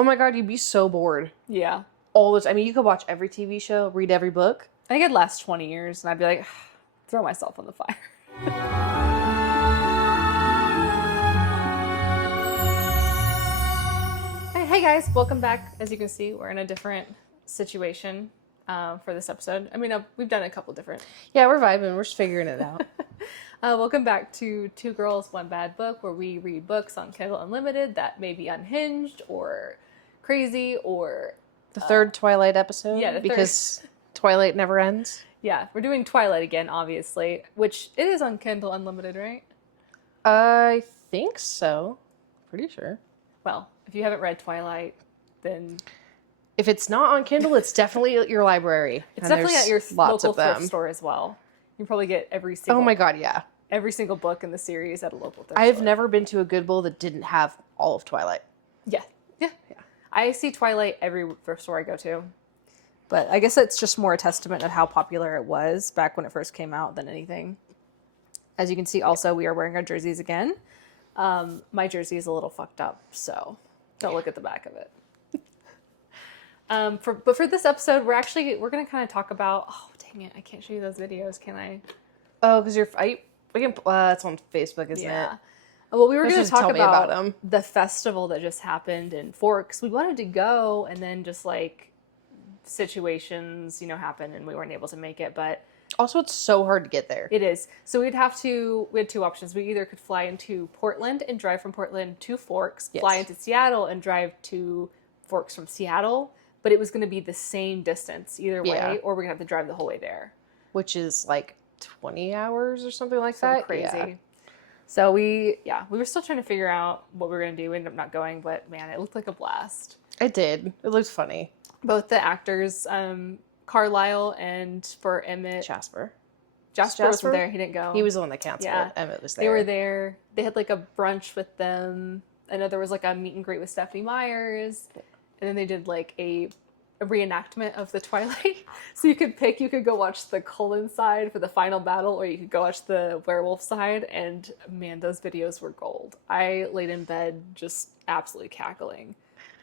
Oh my god, you'd be so bored. Yeah. All the time. I mean, you could watch every TV show, read every book. I think it'd last 20 years, and I'd be like, throw myself on the fire. Hey guys, welcome back. As you can see, we're in a different situation for this episode. I mean, we've done a couple different. Yeah, we're vibing. We're just figuring it out. Welcome back to Two Girls, One Bad Book, where we read books on Kindle Unlimited that may be unhinged or crazy or... The third Twilight episode? Yeah, because Twilight never ends. Yeah, we're doing Twilight again, obviously, which it is on Kindle Unlimited, right? I think so. Pretty sure. Well, if you haven't read Twilight, then... If it's not on Kindle, it's definitely at your library. It's definitely at your local thrift store as well. You probably get every single... Oh my god, yeah. Every single book in the series at a local thrift store. I've never been to a Goodwill that didn't have all of Twilight. Yeah. I see Twilight every thrift store I go to. But I guess it's just more a testament of how popular it was back when it first came out than anything. As you can see, also, we are wearing our jerseys again. My jersey is a little fucked up, so don't look at the back of it. But for this episode, we're going to kind of talk about... Oh, dang it. I can't show you those videos, can I? Oh, because it's on Facebook, isn't it? Well, we were going to talk about the festival that just happened in Forks. We wanted to go, and then just like situations, happened, and we weren't able to make it. But also, it's so hard to get there. It is. So we had two options. We either could fly into Portland and drive from Portland to Forks, fly into Seattle and drive to Forks from Seattle. But it was going to be the same distance either way, or we're going to have to drive the whole way there. Which is like 20 hours or something like that. Crazy. Yeah. So we were still trying to figure out what we were going to do. We ended up not going, but man, it looked like a blast. It did. It looked funny. Both the actors, Carlisle and for Emmett. Jasper wasn't there. He didn't go. He was the one that canceled. Yeah. Emmett was there. They were there. They had like a brunch with them. I know there was like a meet and greet with Stephanie Myers. And then they did like a reenactment of the Twilight. So you could go watch the Cullen side for the final battle, or you could go watch the werewolf side. And man, those videos were gold. I laid in bed just absolutely cackling.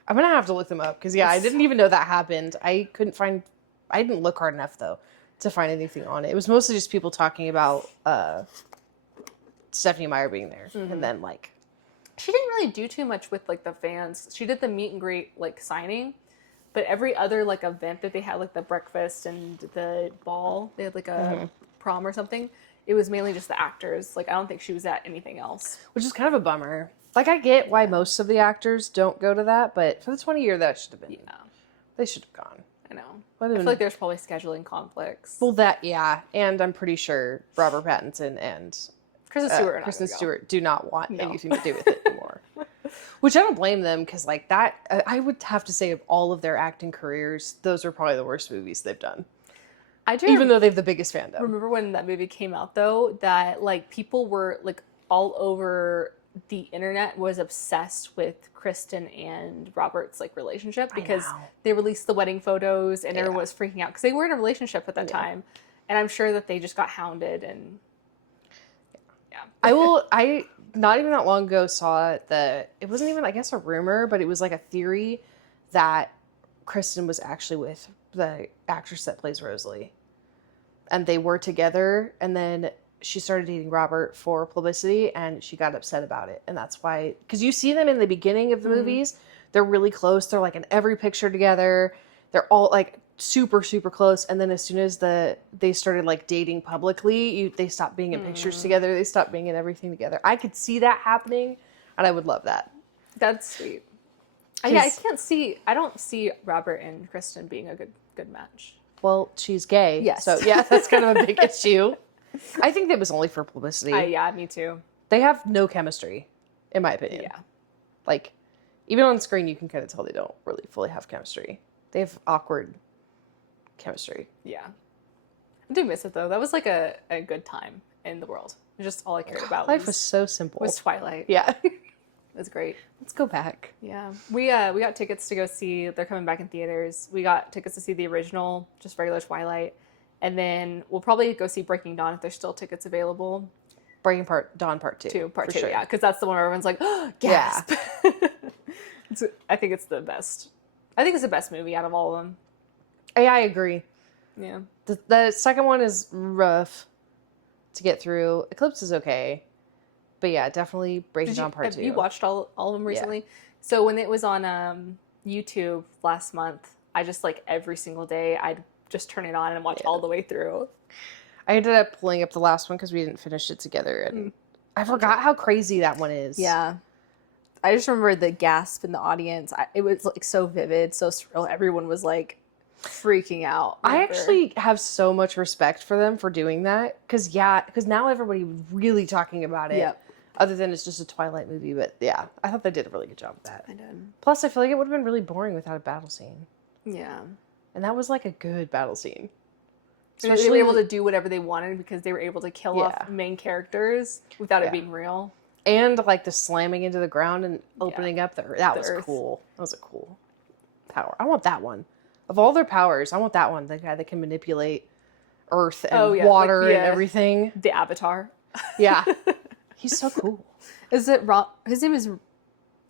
I'm going to have to look them up because I didn't even know that happened. I didn't look hard enough though to find anything on it. It was mostly just people talking about Stephanie Meyer being there. Mm-hmm. And then like, she didn't really do too much with like the fans. She did the meet and greet like signing, but every other like event that they had, like the breakfast and the ball, they had like a prom or something. It was mainly just the actors. Like I don't think she was at anything else, which is kind of a bummer. Like I get why most of the actors don't go to that, but for the 20 year that should have been. Yeah, they should have gone. I know. I feel like there's probably scheduling conflicts. Well, and I'm pretty sure Robert Pattinson and Kristen Stewart do not want anything to do with it anymore. Which I don't blame them, because like that, I would have to say of all of their acting careers, those are probably the worst movies they've done. Even though they have the biggest fandom. Remember when that movie came out though, that like people were like all over the internet was obsessed with Kristen and Robert's like relationship, because they released the wedding photos and everyone was freaking out because they were in a relationship at that time. And I'm sure that they just got hounded and I not even that long ago saw it wasn't even, I guess, a rumor, but it was like a theory that Kristen was actually with the actress that plays Rosalie. And they were together, and then she started dating Robert for publicity, and she got upset about it. And that's why, because you see them in the beginning of the movies, they're really close. They're like in every picture together. They're all like super, super close. And then as soon as they started like dating publicly, they stopped being in pictures together. They stopped being in everything together. I could see that happening, and I would love that. That's sweet. I don't see Robert and Kristen being a good match. Well, she's gay. Yes. So yeah, that's kind of a big issue. I think that was only for publicity. Yeah, me too. They have no chemistry, in my opinion. Yeah. Like, even on screen, you can kind of tell they don't really fully have chemistry. They have awkward chemistry. Yeah. I do miss it, though. That was like a good time in the world. Just all I cared about. Life was so simple. Was Twilight. Yeah. It was great. Let's go back. Yeah. We got tickets to go see, they're coming back in theaters. We got tickets to see the original, just regular Twilight. And then we'll probably go see Breaking Dawn if there's still tickets available. Dawn Part 2. Part 2, sure. yeah. Because that's the one where everyone's like, oh, gasp. Yeah. I think it's the best. I think it's the best movie out of all of them. I agree. Yeah. The second one is rough to get through. Eclipse is okay. But yeah, definitely Breaking Dawn Part 2. Have you watched all of them recently? Yeah. So when it was on YouTube last month, I just like every single day I'd just turn it on and watch all the way through. I ended up pulling up the last one because we didn't finish it together, and I forgot how crazy that one is. Yeah. I just remember the gasp in the audience. It was like so vivid, so surreal. Everyone was like freaking out. I actually have so much respect for them for doing that because now everybody was really talking about it. Yep. Other than it's just a Twilight movie, but yeah, I thought they did a really good job with that. I did. Plus, I feel like it would have been really boring without a battle scene. Yeah. And that was like a good battle scene. Especially, they were able to do whatever they wanted because they were able to kill off main characters without it being real. And like the slamming into the ground and opening up the earth. That was cool. That was a cool power. I want that one. Of all their powers, I want that one. The guy that can manipulate earth and water and everything. The Avatar. Yeah. He's so cool. Is it his name is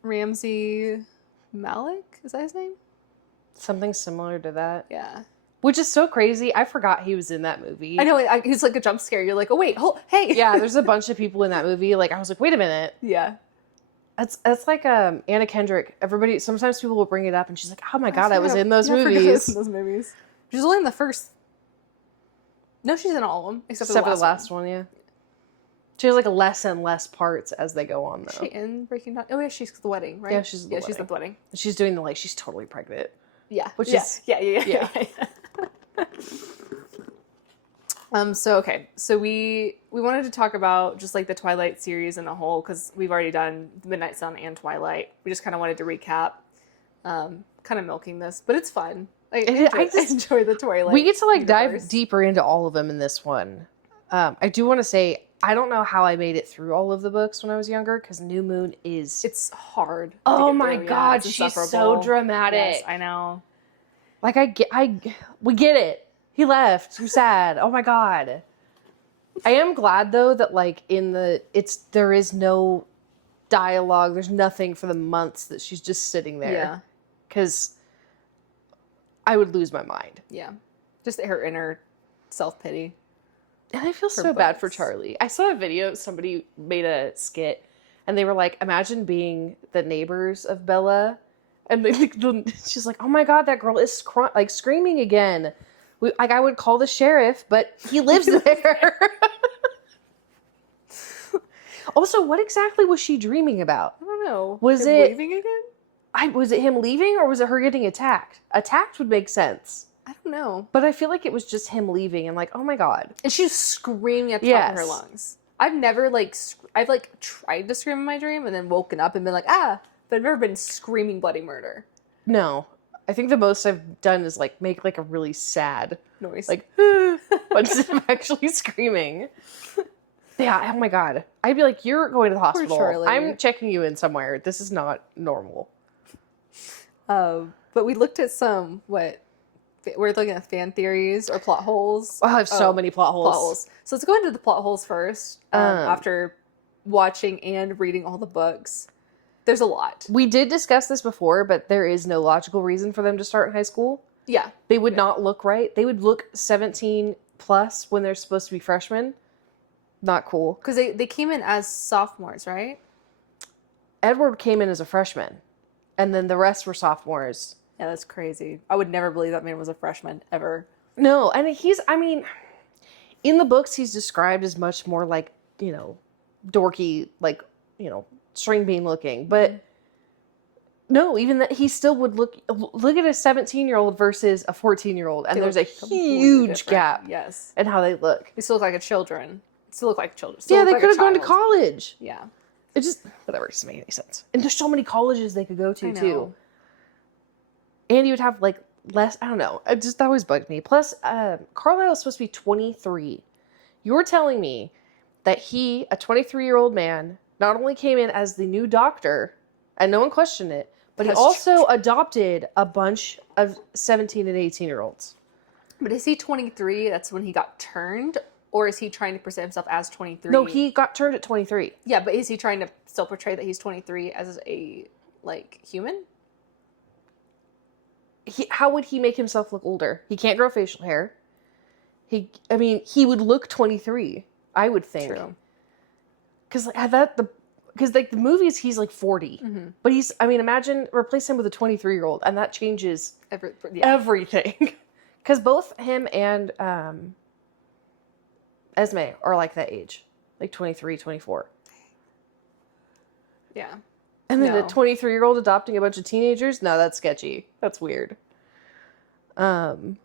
Ramsey Malik? Is that his name? Something similar to that. Yeah. Which is so crazy. I forgot he was in that movie. I know. He's like a jump scare. You're like, oh, wait. Hey. Yeah, there's a bunch of people in that movie. Like, I was like, wait a minute. Yeah. That's like Anna Kendrick. Sometimes people will bring it up and she's like, oh my God, I was in those movies. She's only in the first. No, she's in all of them. Except for the last one. Yeah. She has like less and less parts as they go on, though. Is she in Breaking Dawn? Oh, yeah, she's the wedding, right? Yeah, she's at the wedding. She's doing she's totally pregnant. Yeah. Which is... Yeah. So we wanted to talk about just like the Twilight series in a whole, because we've already done Midnight Sun and Twilight. We just kind of wanted to recap, kind of milking this, but it's fun. I enjoy the Twilight. We get to dive deeper into all of them in this one. I do want to say, I don't know how I made it through all of the books when I was younger, because New Moon it's hard. Oh my God, she's so dramatic. Yes, I know. Like we get it. He left. Too sad. Oh my God. I am glad though that there is no dialogue. There's nothing for the months that she's just sitting there. Yeah. Because I would lose my mind. Yeah. Just her inner self-pity. And I feel so bad for Charlie. I saw a video, somebody made a skit, and they were like, imagine being the neighbors of Bella. And she's like, oh my God, that girl is screaming again. I would call the sheriff, but he lives there. Also, what exactly was she dreaming about? I don't know. Was it leaving again? Was it him leaving, or was it her getting attacked? Attacked would make sense. I don't know. But I feel like it was just him leaving and oh my God. And she was screaming at the top of her lungs. I've never I've tried to scream in my dream and then woken up and been like, but I've never been screaming bloody murder. No. I think the most I've done is make a really sad noise. But instead of actually screaming. Yeah, oh my God. I'd be like, you're going to the hospital. I'm checking you in somewhere. This is not normal. But we looked at we're looking at fan theories or plot holes. Oh, I have so many plot holes. So let's go into the plot holes first. After watching and reading all the books. There's a lot. We did discuss this before, but there is no logical reason for them to start in high school. Yeah. They would not look right. They would look 17 plus when they're supposed to be freshmen. Not cool. Because they came in as sophomores, right? Edward came in as a freshman. And then the rest were sophomores. Yeah, that's crazy. I would never believe that man was a freshman, ever. No, and in the books, he's described as much more dorky, string bean looking. But no, even that, he still would look at a 17-year-old versus a 14-year-old, and there's a huge gap. Yes. In how they look. They still look like children. Still they could have gone to college. Yeah. It just, whatever, it doesn't make any sense. And there's so many colleges they could go to, too. And you would have, less, I don't know. That always bugged me. Plus, Carlisle is supposed to be 23. You're telling me that he, a 23-year-old man, not only came in as the new doctor, and no one questioned it, but he also adopted a bunch of 17 and 18-year-olds. But is he 23? That's when he got turned? Or is he trying to present himself as 23? No, he got turned at 23. Yeah, but is he trying to still portray that he's 23 as a, human? how would he make himself look older? He can't grow facial hair. He would look 23, I would think. True. Because like the movies, he's like 40. Mm-hmm. But imagine replace him with a 23-year-old, and that changes Yeah. everything. Because both him and Esme are like that age, like 23, 24. Yeah. And then a 23-year-old adopting a bunch of teenagers? No, that's sketchy. That's weird. The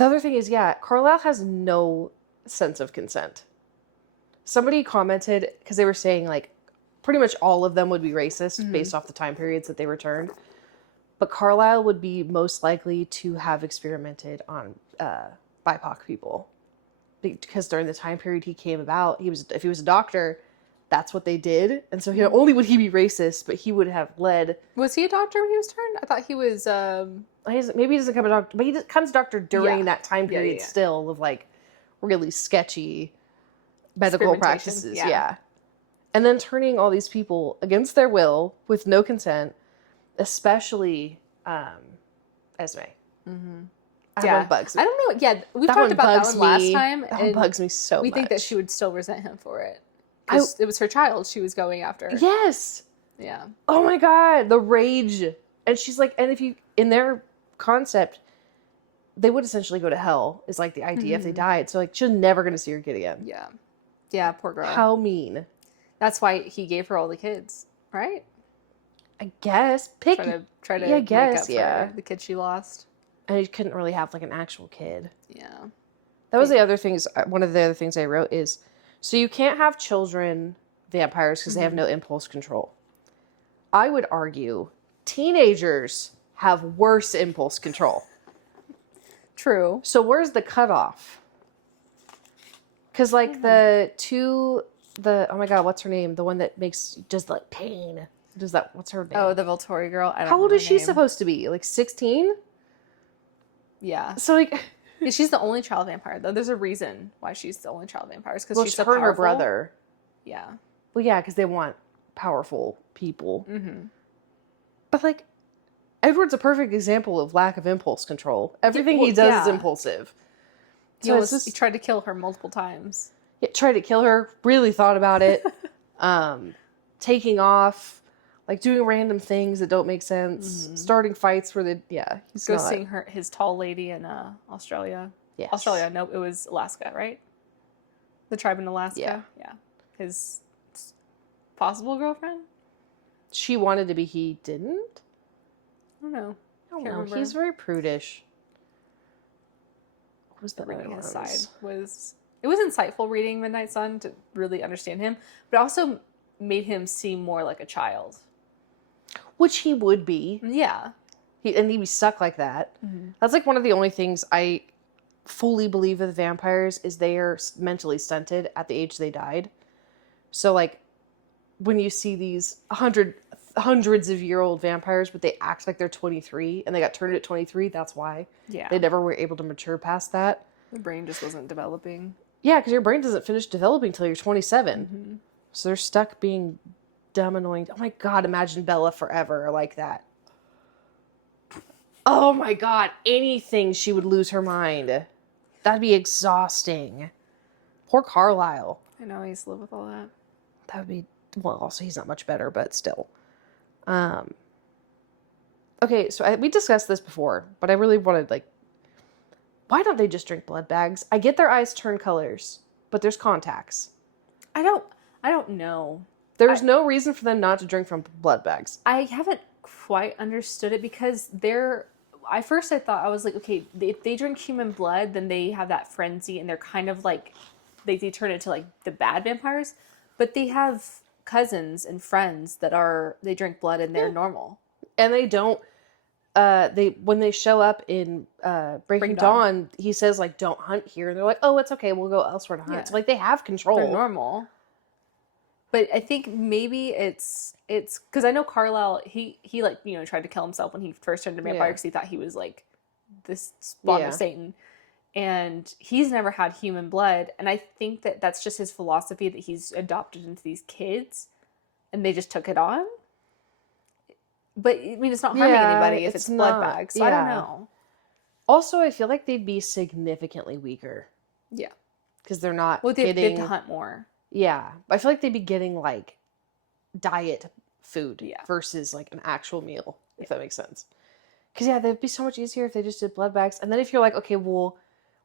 other thing is, Carlisle has no sense of consent. Somebody commented, because they were saying, like, pretty much all of them would be racist based off the time periods that they returned. But Carlisle would be most likely to have experimented on BIPOC people. Because during the time period he came about, if he was a doctor, that's what they did. And so not only would he be racist, but he would have led... Was he a doctor when he was turned? I thought he was... Maybe he doesn't come a doctor, but he becomes a doctor during that time period still of, like, really sketchy medical practices. Yeah. And then turning all these people against their will with no consent, especially Esme. Mm-hmm. That one bugs me. I don't know. Yeah, we talked about that one last time. That one bugs me so much. We think that she would still resent him for it. Because it was her child she was going after. Yes. Yeah. Oh my God. The rage. And she's like, and if you, in their concept, they would essentially go to hell, is like the idea if they died. So like, she's never going to see her kid again. Yeah. Yeah, poor girl. How mean. That's why he gave her all the kids, right? I guess. Try to yeah, I guess, make up for the kid she lost. And he couldn't really have like an actual kid. Yeah. That was the other things. One of the other things I wrote is, so you can't have children vampires because they have no impulse control. I would argue teenagers have worse impulse control. True. So where's the cutoff? Because like oh my God, what's her name? The one that does like pain. Does that? What's her name? Oh, the Volturi girl. I don't How old know is she her name. supposed to be? Like 16? Yeah. So like, Yeah, she's the only child vampire though. There's a reason why she's the only child vampire. Because she's so her and her powerful. brother. Yeah. Well, yeah, because they want powerful people. Mm-hmm. But like, Edward's a perfect example of lack of impulse control. Everything he does is impulsive. So he tried to kill her multiple times. Yeah, tried to kill her. Really thought about it. Taking off, like doing random things that don't make sense. Starting fights where he's seeing his tall lady in Australia. Yes. Australia. No, it was Alaska, right? The tribe in Alaska. Yeah. His possible girlfriend. She wanted to be. He didn't. I don't know. I don't know. He's very prudish. What was that? Reading his side it was insightful reading Midnight Sun to really understand him, but also made him seem more like a child, which he would be. Yeah, he'd be stuck like that. That's like one of the only things I fully believe with vampires is they are mentally stunted at the age they died. So like when you see these hundreds of year old vampires, but they act like they're 23 and they got turned at 23. That's why. Yeah. They never were able to mature past that. The brain just wasn't developing. Yeah, because your brain doesn't finish developing until you're 27. So they're stuck being dumb, annoying. Oh my God, imagine Bella forever like that. Oh my God, anything she would lose her mind. That'd be exhausting. Poor Carlisle. I know, he used to live with all that. That would be, well, also he's not much better, but still. Okay, so we discussed this before, but I really wanted, like, why don't they just drink blood bags? I get their eyes turn colors, but there's contacts. I don't know. There's no reason for them not to drink from blood bags. I haven't quite understood it because I thought, I was like, okay, if they drink human blood, then they have that frenzy and they're kind of like, they turn into like the bad vampires, but they have cousins and friends that they drink blood and they're normal. And they don't, when they show up in Breaking Dawn, he says like, don't hunt here. And they're like, oh, it's okay. We'll go elsewhere to hunt. Yeah. So like they have control. They're normal. But I think maybe it's because I know Carlisle, he like, tried to kill himself when he first turned into vampire because he thought he was like this spawn of Satan. And he's never had human blood. And I think that that's just his philosophy that he's adopted into these kids and they just took it on. But I mean, it's not harming anybody if it's blood not. bags. So I don't know. Also, I feel like they'd be significantly weaker Yeah. because they're not Well, they getting. have to hunt more. Yeah, I feel like they'd be getting like diet food Yeah. versus like an actual meal, if that makes sense. Because yeah, that'd be so much easier if they just did blood bags. And then if you're like, okay, well,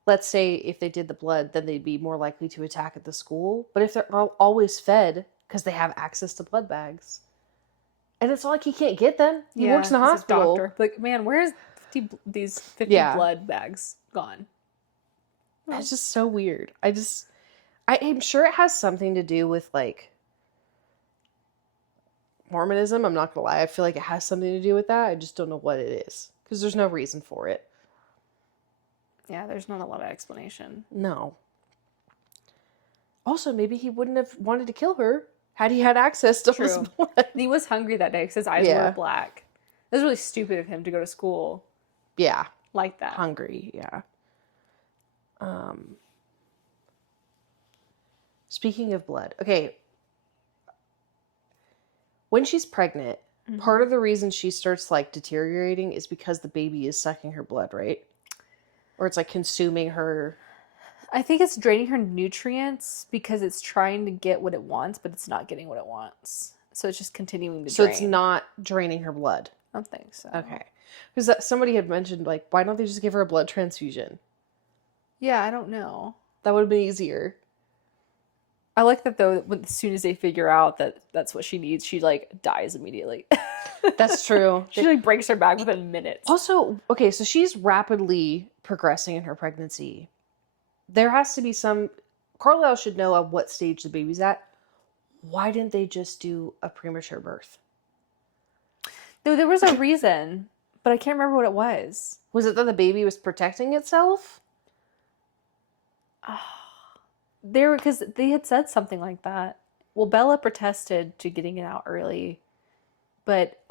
let's say if they did the blood, then they'd be more likely to attack at the school. But if they're always fed because they have access to blood bags, and it's not like he can't get them. He works in the he's a hospital. doctor. Like, man, where's these 50 Yeah. blood bags gone? It's just so weird. I'm sure it has something to do with like Mormonism. I'm not gonna lie. I feel like it has something to do with that. I just don't know what it is because there's no reason for it. Yeah, there's not a lot of explanation. No. Also, maybe he wouldn't have wanted to kill her had he had access to this blood. And he was hungry that day because his eyes Yeah. were black. It was really stupid of him to go to school Yeah. like that. Hungry, yeah. Speaking of blood, okay. When she's pregnant, part of the reason she starts like deteriorating is because the baby is sucking her blood, right? Or it's like consuming her. I think it's draining her nutrients because it's trying to get what it wants, but it's not getting what it wants. So it's just continuing to So drain. it's not draining her blood. I don't think so. Okay. Because somebody had mentioned, like, why don't they just give her a blood transfusion? Yeah, I don't know. That would have been easier. I like that though. As soon as they figure out that that's what she needs, she like dies immediately. That's true. She like breaks her back within minutes. Also, okay, so she's rapidly progressing in her pregnancy. There has to be some. Carlisle should know at what stage the baby's at. Why didn't they just do a premature birth? No, there was a reason, but I can't remember what it was. Was it that the baby was protecting itself? Because they had said something like that. Well, Bella protested to getting it out early, but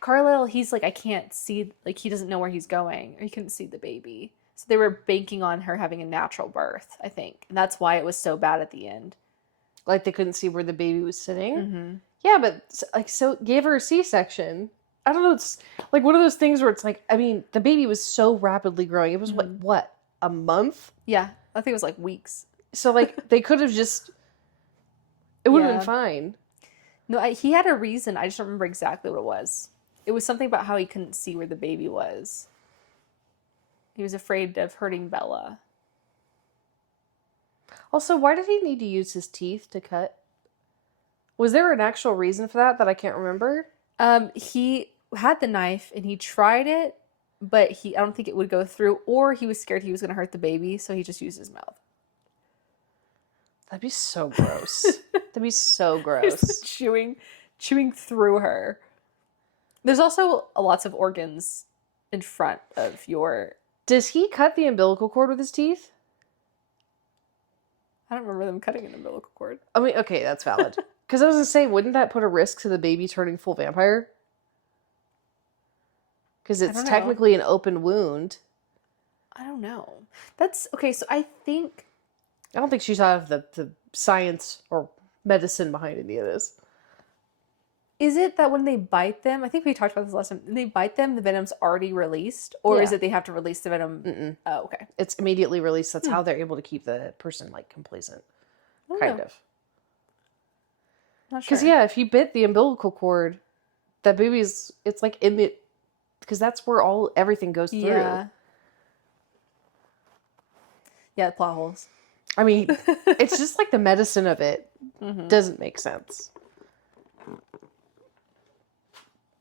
Carlisle, he's like, I can't see, like he doesn't know where he's going, or he couldn't see the baby. So they were banking on her having a natural birth, I think, and that's why it was so bad at the end. Like they couldn't see where the baby was sitting? Mm-hmm. Yeah, but like, so gave her a C-section. I don't know, it's like one of those things where it's like, I mean, the baby was so rapidly growing. It was what, a month? Yeah, I think it was like weeks. So like they could have just, it would have been fine. No, he had a reason. I just don't remember exactly what it was. It was something about how he couldn't see where the baby was. He was afraid of hurting Bella. Also, why did he need to use his teeth to cut? Was there an actual reason for that I can't remember? He had the knife and he tried it, but I don't think it would go through, or he was scared he was going to hurt the baby, so he just used his mouth. That'd be so gross. That'd be so gross. Just chewing through her. There's also lots of organs in front of your... Does he cut the umbilical cord with his teeth? I don't remember them cutting an umbilical cord. I mean, okay, that's valid. Because I was going to say, wouldn't that put a risk to the baby turning full vampire? Because it's technically an open wound. I don't know. That's... Okay, so I don't think she's out of the science or medicine behind any of this. Is it that when they bite them, I think we talked about this last time, when they bite them, the venom's already released? Or is it they have to release the venom? Mm-mm. Oh, okay. It's immediately released. That's how they're able to keep the person, like, complacent. Kind of. Not sure. Because, yeah, if you bit the umbilical cord, that baby's, it's like in it, because that's where everything goes through. Yeah, the plot holes. I mean, it's just like the medicine of it doesn't make sense.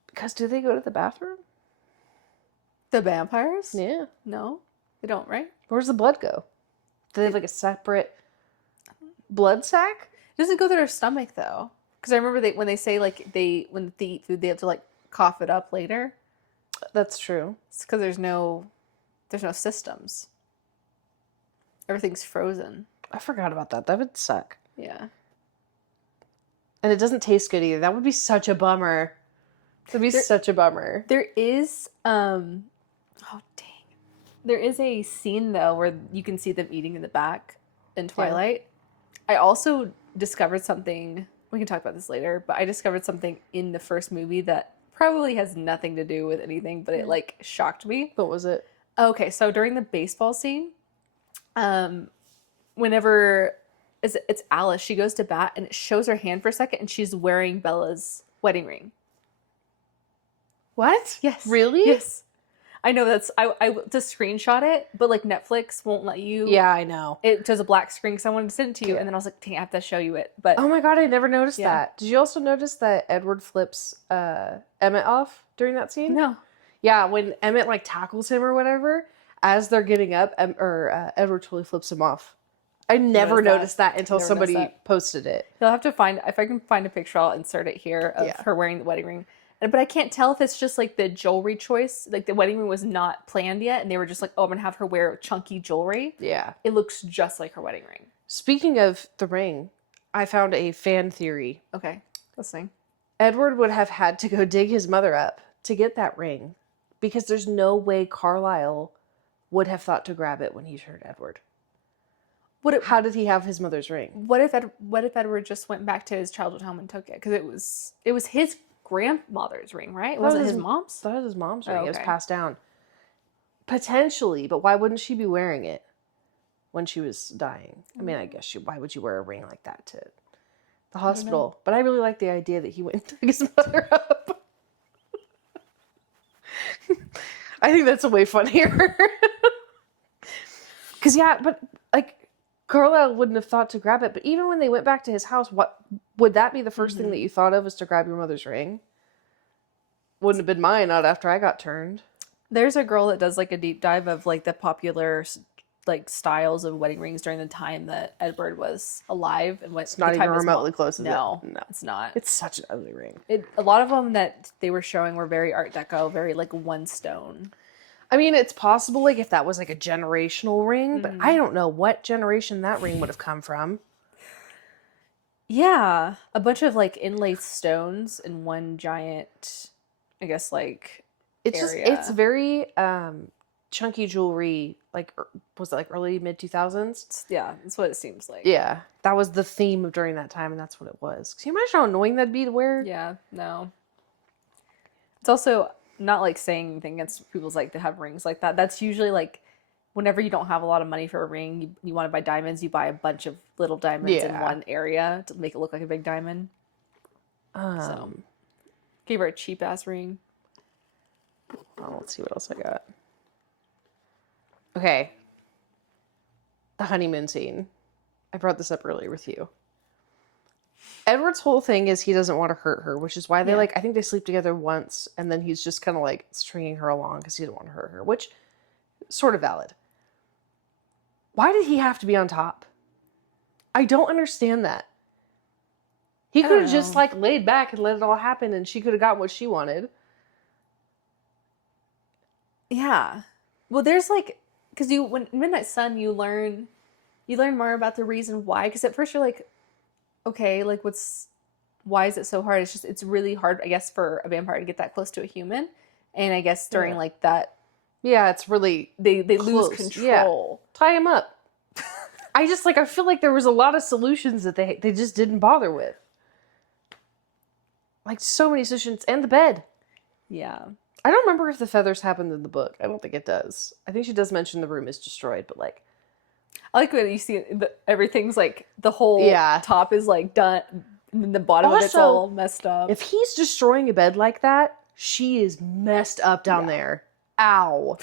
Because do they go to the bathroom? The vampires? Yeah. No, they don't, right? Where's the blood go? Do they have like a separate blood sac? It doesn't go to their stomach though. Because I remember when they say like when they eat food, they have to like cough it up later. That's true. It's because there's no systems. Everything's frozen. I forgot about that. That would suck. Yeah. And it doesn't taste good either. That would be such a bummer. That'd be such a bummer. There is oh dang. There is a scene though where you can see them eating in the back in Twilight. Yeah. I also discovered something, we can talk about this later, but I discovered something in the first movie that probably has nothing to do with anything, but it like shocked me. What was it? Okay, so during the baseball scene, whenever it's Alice, she goes to bat and it shows her hand for a second and she's wearing Bella's wedding ring. What? Yes. Really? Yes. I know I to screenshot it, but like Netflix won't let you. Yeah, I know. It does a black screen because I wanted to send it to you, and then I was like, dang, I have to show you it. But Oh my god, I never noticed Yeah. that. Did you also notice that Edward flips Emmett off during that scene? no. Yeah, when Emmett like tackles him or whatever, as they're getting up, Edward totally flips him off. I never noticed that until Never somebody noticed that. posted it. You'll have to find, if I can find a picture, I'll insert it here of Yeah. her wearing the wedding ring. But I can't tell if it's just like the jewelry choice. Like the wedding ring was not planned yet, and they were just like, oh, I'm gonna have her wear chunky jewelry. Yeah. It looks just like her wedding ring. Speaking of the ring, I found a fan theory. Okay, listening. Edward would have had to go dig his mother up to get that ring because there's no way Carlisle would have thought to grab it when he heard Edward. How did he have his mother's ring? What if Edward just went back to his childhood home and took it? Because it was his grandmother's ring, right? It wasn't his mom's? I thought it was his mom's ring. Oh, It was okay. passed down. Potentially, but why wouldn't she be wearing it when she was dying? I mean, I guess why would you wear a ring like that to the hospital? But I really like the idea that he went and took his mother up. I think that's way funnier. Because, yeah, but, like, Carlisle wouldn't have thought to grab it. But even when they went back to his house, what would that be the 1st thing that you thought of was to grab your mother's ring? Wouldn't have been mine, not after I got turned. There's a girl that does like a deep dive of like the popular like styles of wedding rings during the time that Edward was alive and what It's not even remotely close to No, No. it's not. It's such an ugly ring. A lot of them that they were showing were very Art Deco, very like one stone. I mean, it's possible, like, if that was, like, a generational ring, but I don't know what generation that ring would have come from. Yeah, a bunch of like inlaid stones in one giant, I guess like It's area. just, it's very chunky jewelry, like, was it, like, early, mid-2000s? Yeah, that's what it seems like. Yeah, that was the theme of during that time, and that's what it was. Can you imagine how annoying that'd be to wear? Yeah, no. It's also not like saying anything against people's like to have rings like that. That's usually like whenever you don't have a lot of money for a ring, you want to buy diamonds, you buy a bunch of little diamonds in one area to make it look like a big diamond. So gave her a cheap ass ring. Oh, let's see what else I got. Okay. The honeymoon scene. I brought this up earlier with you. Edward's whole thing is he doesn't want to hurt her, which is why they I think they sleep together once, and then he's just kind of like stringing her along because he doesn't want to hurt her, which sort of valid. Why did he have to be on top? I don't understand that. He could have just like laid back and let it all happen, and she could have gotten what she wanted. Yeah. Well, there's like, because when Midnight Sun, you learn more about the reason why. Because at first you're like, okay, like why is it so hard? It's really hard, I guess, for a vampire to get that close to a human. And I guess during like that, yeah, it's really they lose close. control. Yeah. Tie him up. I feel like there was a lot of solutions that they just didn't bother with. Like so many solutions, and the bed. Yeah. I don't remember if the feathers happened in the book. I don't think it does. I think she does mention the room is destroyed, but like, I like when you see everything's like the whole top is like done, and then the bottom of it's Also, all messed up. if he's destroying a bed like that, she is messed up down there. Ow.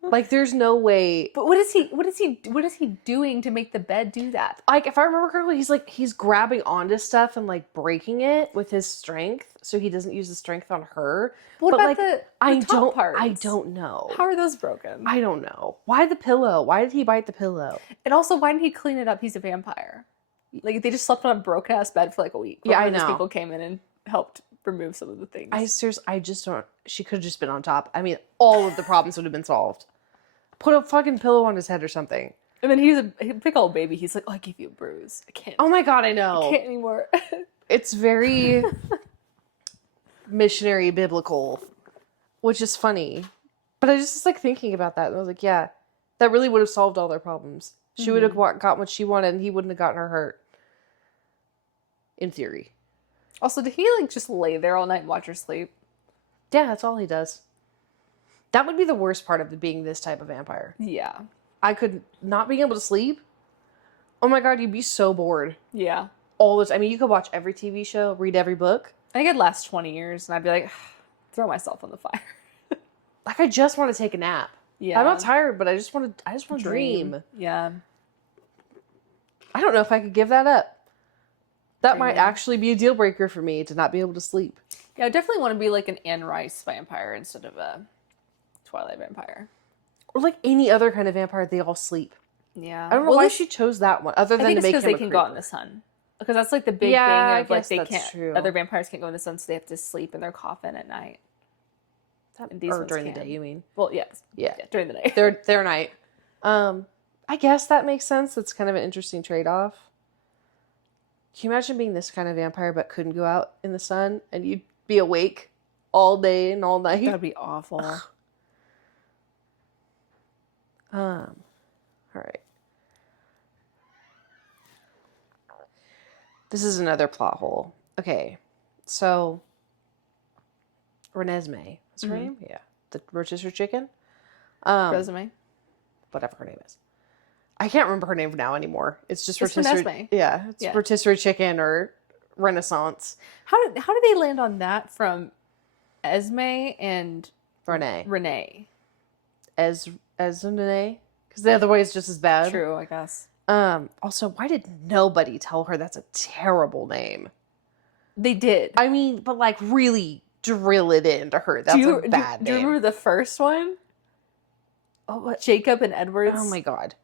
Like, there's no way. But what is he doing to make the bed do that? Like, if I remember correctly, he's grabbing onto stuff and like breaking it with his strength, so he doesn't use the strength on her. What but about like, the top parts? I don't know. How are those broken? I don't know. Why the pillow? Why did he bite the pillow? And also, why didn't he clean it up? He's a vampire. Like, they just slept on a broken ass bed for like a week. Yeah, I Those know. people came in and helped remove some of the things. I just don't. She could have just been on top. I mean, all of the problems would have been solved. Put a fucking pillow on his head or something. And then he's a big old baby. He's like, oh, I gave you a bruise. I can't. Oh my god, I know. I can't anymore. It's very missionary biblical, which is funny. But I just was like thinking about that, and I was like, yeah, that really would have solved all their problems. She would have gotten what she wanted, and he wouldn't have gotten her hurt. In theory. Also, did he like just lay there all night and watch her sleep? Yeah, that's all he does. That would be the worst part of being this type of vampire. Yeah. I could not being able to sleep. Oh my god, you'd be so bored. Yeah. All the time. I mean, you could watch every TV show, read every book. I think it'd last 20 years and I'd be like, throw myself on the fire. Like, I just want to take a nap. Yeah. I'm not tired, but I just want to dream. Yeah. I don't know if I could give that up. That Dreaming. might actually be a deal breaker for me to not be able to sleep. Yeah, I definitely want to be like an Anne Rice vampire instead of a Twilight vampire. Or like any other kind of vampire, they all sleep. Yeah. I don't know why she chose that one, other than I think to it's make because him they can go out in the sun. Because that's like the big thing of like they can't. True. Other vampires can't go in the sun, so they have to sleep in their coffin at night. And these or ones during can. the day, you mean? Well, yes. Yeah. During the day. Their night. I guess that makes sense. That's kind of an interesting trade-off. Can you imagine being this kind of vampire but couldn't go out in the sun and you'd be awake all day and all night? That'd be awful. All right. This is another plot hole. Okay, so Renesmee, is her name? Yeah, the rotisserie chicken. Resume. Whatever her name is. I can't remember her name now anymore. It's just It's rotisserie. Renesmee. Yeah, it's rotisserie chicken or Renaissance. How did they land on that from Esme and Renee. Renee, because the other way is just as bad. True, I guess. Also, why did nobody tell her that's a terrible name? They did. I mean, but like really drill it into her. That's a bad name. Do you remember the first one? Oh, what? Jacob and Edward's Oh my god.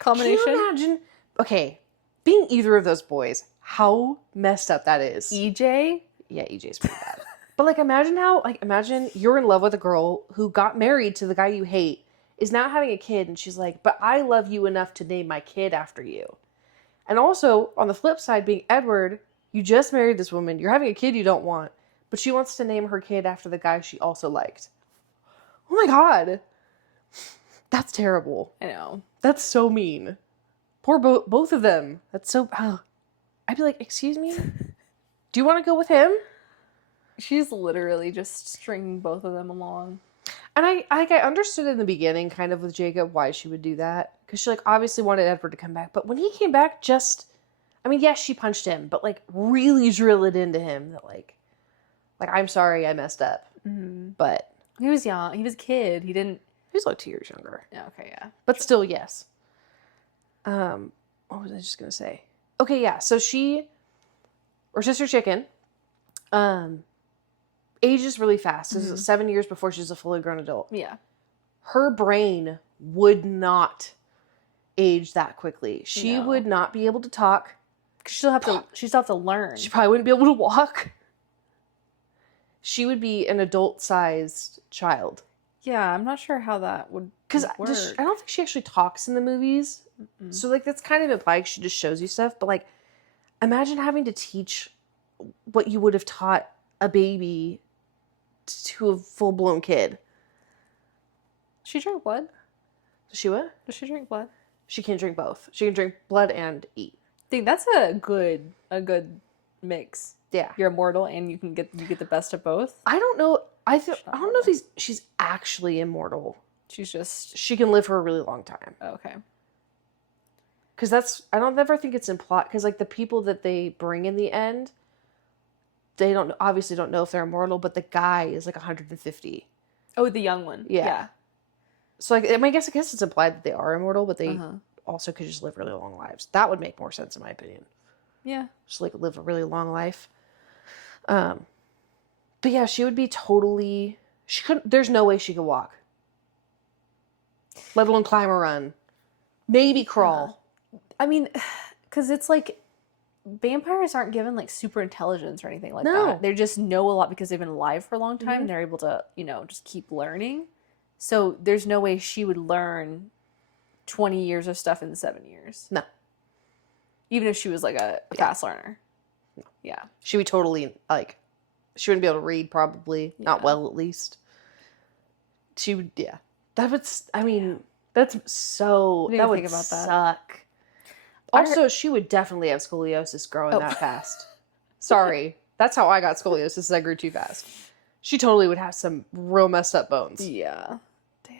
combination? Can you imagine? Okay, being either of those boys, how messed up that is. EJ? Yeah, EJ's pretty bad. But like imagine you're in love with a girl who got married to the guy you hate, is now having a kid, and she's like, but I love you enough to name my kid after you. And also, on the flip side, being Edward, you just married this woman, you're having a kid you don't want, but she wants to name her kid after the guy she also liked. Oh my god. That's terrible. I know. That's so mean. Poor both of them. That's so... I'd be like, excuse me? Do you want to go with him? She's literally just stringing both of them along. And I understood in the beginning, kind of with Jacob, why she would do that. Because she, like, obviously wanted Edward to come back. But when he came back, I mean, yes, she punched him. But, like, really drill it into him that, like, I'm sorry I messed up. Mm-hmm. But... He was young. He was a kid. He didn't... He was like 2 years younger. Yeah, okay, yeah. But still, yes. What was I just going to say? Okay, yeah. So or Sister Chicken, ages really fast. This is 7 years before she's a fully grown adult. Yeah. Her brain would not age that quickly. She would not be able to talk. She'd still have to learn. She probably wouldn't be able to walk. She would be an adult-sized child. Yeah, I'm not sure how that would Because work. I don't think she actually talks in the movies. Mm-mm. So, like, that's kind of implied. She just shows you stuff. But, like, imagine having to teach what you would have taught a baby to a full-blown kid. She drank blood? Does she what? Does she drink blood? She can drink both. She can drink blood and eat. I think that's a good mix. Yeah. You're immortal and you get the best of both. I don't know. I don't know if she's actually immortal. She's just... She can live for a really long time. Okay. Because I don't ever think it's implied. Because, like, the people that they bring in the end, they obviously don't know if they're immortal, but the guy is, like, 150. Oh, the young one. Yeah. So, like, I mean, I guess it's implied that they are immortal, but they also could just live really long lives. That would make more sense, in my opinion. Yeah. Just, like, live a really long life. But yeah, she would be totally... There's no way she could walk. Let alone climb or run. Maybe crawl. I mean, because it's like... Vampires aren't given, like, super intelligence or anything like that. They just know a lot because they've been alive for a long time. And they're able to, just keep learning. So there's no way she would learn 20 years of stuff in 7 years. No. Even if she was, like, a fast learner. No. Yeah. She would totally, like... She wouldn't be able to read, probably. Yeah. Not well, at least. She would, yeah. That would, I mean, that's so... That would suck. Also, she would definitely have scoliosis growing that fast. Sorry. That's how I got scoliosis, is I grew too fast. She totally would have some real messed up bones. Yeah. Damn.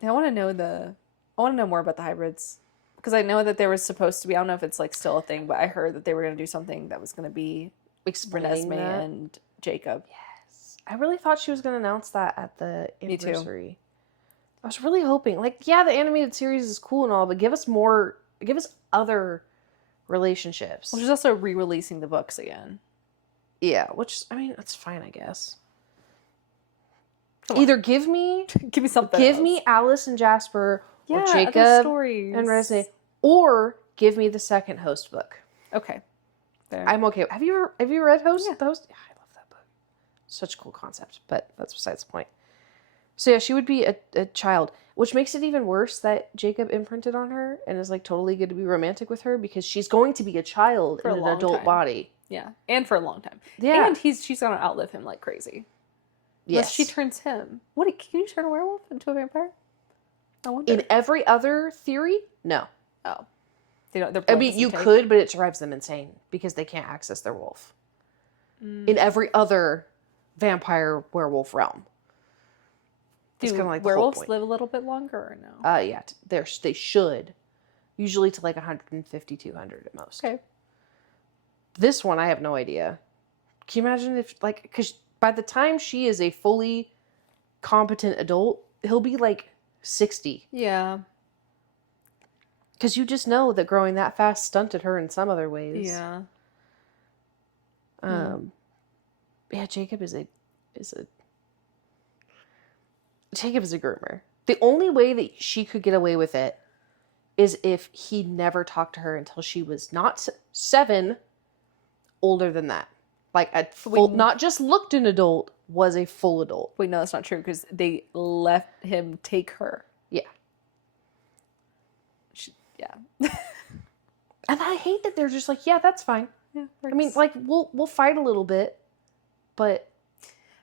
Yeah, I want to know more about the hybrids. Because I know that there was supposed to be, I don't know if it's like still a thing, but I heard that they were going to do something that was going to be Explaining Renesmee that. and Jacob. Yes. I really thought she was going to announce that at the Me too. anniversary. I was really hoping. Like, yeah, the animated series is cool and all, but give us other relationships. Well, she's also re-releasing the books again. Yeah, which, I mean, that's fine, I guess. Come on. Either give me something Give else. me Alice and Jasper or other Jacob stories. and Renesmee, or give me the second Host book. Okay. There. I'm okay. Have you read Host? Yeah. The Host? Yeah, I love that book. Such a cool concept, but that's besides the point. So yeah, she would be a child, which makes it even worse that Jacob imprinted on her and is like totally good to be romantic with her because she's going to be a child For in a an long adult time. body. Yeah, and for a long time. Yeah. And she's gonna outlive him like crazy. Unless Yes. she turns him. Can you turn a werewolf into a vampire? I wonder. In every other theory, no. Oh. Their I blood mean, doesn't you take. could, but it drives them insane because they can't access their wolf. In every other vampire werewolf realm. It's Do kind of like the whole werewolves point. live a little bit longer or no? Yeah, they should. Usually to like 150, 200 at most. Okay. This one, I have no idea. Can you imagine if, like, because by the time she is a fully competent adult, he'll be like 60. Yeah. Because you just know that growing that fast stunted her in some other ways. Yeah. Yeah, Jacob is a groomer. The only way that she could get away with it is if he never talked to her until she was not 7, older than that. Like a full, not just looked an adult, was a full adult. Wait, no, that's not true because they let him take her. Yeah. Yeah. And I hate that they're just like, yeah, that's fine. Yeah. I mean, like we'll fight a little bit, but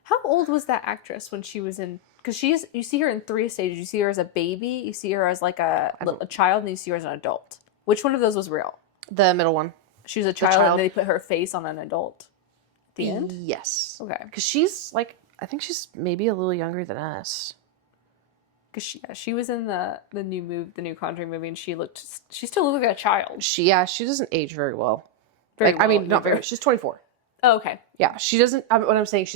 how old was that actress when she was in? Because you see her in 3 stages. You see her as a baby, you see her as like a child, and you see her as an adult. Which one of those was real? the middle one. She was a child, and they put her face on an adult. At the end? Yes. Okay. Because she's like, I think she's maybe a little younger than us. Because she was in the new Conjuring movie, and she still looked like a child. She doesn't age very well. Very like, well, I mean, not very. She's 24. Oh, okay. Yeah, she doesn't. What I'm saying,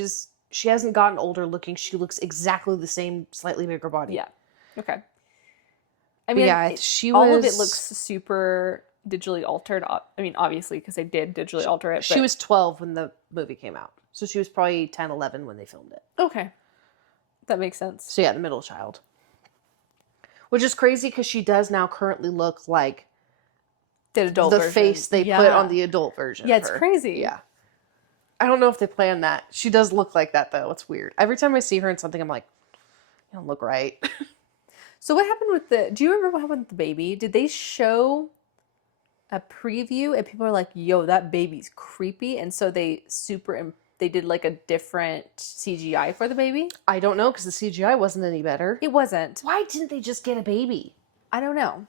she hasn't gotten older looking. She looks exactly the same, slightly bigger body. Yeah. Okay. I mean, yeah, all of it looks super digitally altered. I mean, obviously, because they did digitally alter it. She was 12 when the movie came out. So she was probably 10, 11 when they filmed it. Okay. That makes sense. So yeah, the middle child. Which is crazy because she does now currently look like the adult version. face they put on the adult version. Yeah, it's crazy. Yeah. I don't know if they planned that. She does look like that though. It's weird. Every time I see her in something, I'm like, you don't look right. So what happened with do you remember what happened with the baby? Did they show a preview and people are like, yo, that baby's creepy? And so they did like a different CGI for the baby? I don't know because the CGI wasn't any better. It wasn't. Why didn't they just get a baby? I don't know.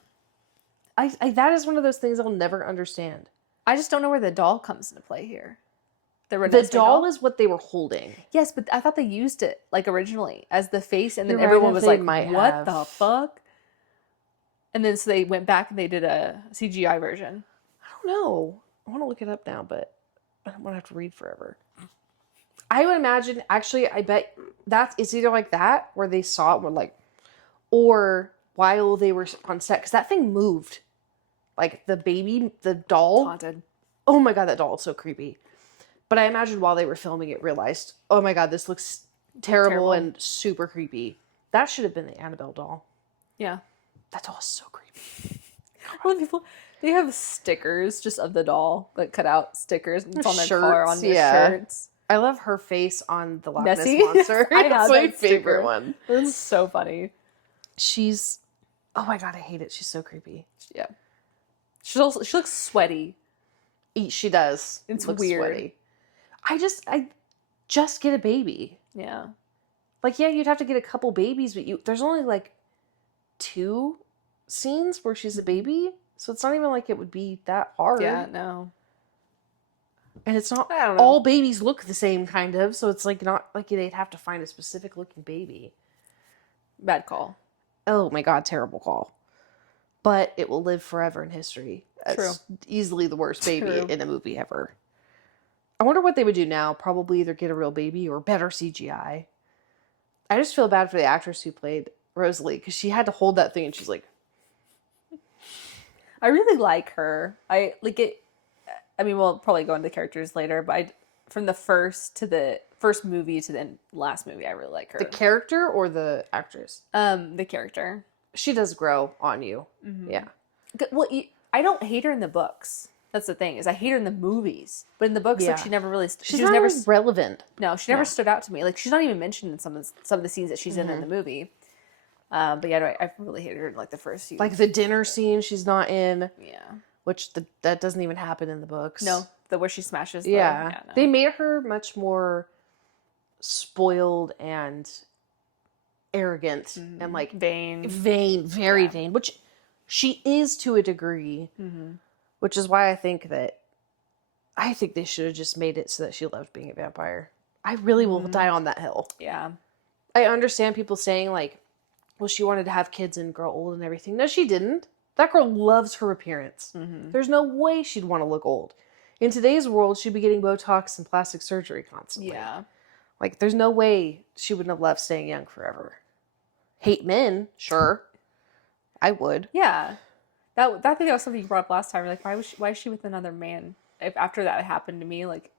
I that is one of those things I'll never understand. I just don't know where the doll comes into play here. The The doll is what they were holding. Yes, but I thought they used it like originally as the face, and then You're right, everyone was they like, might "What have. the fuck?" And then so they went back and they did a CGI version. I don't know. I want to look it up now, but I don't want to have to read forever. I would imagine, actually, I bet it's either like that, where they saw it and were like, or while they were on set, because that thing moved. Like the doll. Haunted. Oh my god, that doll is so creepy. But I imagine while they were filming it, realized, oh my god, this looks terrible and super creepy. That should have been the Annabelle doll. Yeah. That doll is so creepy. A lot of people, they have stickers just of the doll, like cut out stickers, and it's on their car, on their shirts. I love her face on the Loch Ness Nessie? Monster. I have It's my that favorite sticker. one. It's so funny. She's, oh my god, I hate it. She's so creepy. Yeah. She looks sweaty. She does. It's Looks weird. Sweaty. I just get a baby. Yeah. Like, yeah, you'd have to get a couple babies, but there's only like 2 scenes where she's a baby, so it's not even like it would be that hard. Yeah, no. And it's not I don't know. all babies look the same, kind of. So it's like not like they'd have to find a specific looking baby. Bad call. Oh my god, terrible call. But it will live forever in history. That's easily the worst baby in a movie ever. I wonder what they would do now. Probably either get a real baby or better CGI. I just feel bad for the actress who played Rosalie because she had to hold that thing and she's like, I really like her. I like it. I mean, we'll probably go into characters later, but from the first movie to the last movie, I really like her. the character or the actress? The character. She does grow on you. Mm-hmm. Yeah. Well, I don't hate her in the books. That's the thing, is I hate her in the movies, but in the books, like, she never really. She's not never relevant. No, she never stood out to me. Like, she's not even mentioned in some of the scenes that she's in the movie. But yeah, I really hated her in like the first few. Like the dinner scene, she's not in. Yeah. Which that doesn't even happen in the books. No, where she smashes. No. They made her much more spoiled and arrogant and like vain, very vain, which she is to a degree. Which is why I think they should have just made it so that she loved being a vampire. I really will die on that hill. Yeah. I understand people saying like, well, she wanted to have kids and grow old and everything. No, she didn't. That girl loves her appearance. There's no way she'd want to look old. In today's world, she'd be getting Botox and plastic surgery constantly. Yeah. Like, there's no way she wouldn't have loved staying young forever. Hate men, sure. I would. Yeah. I think that was something you brought up last time. Like, why is she with another man? If after that happened to me, like,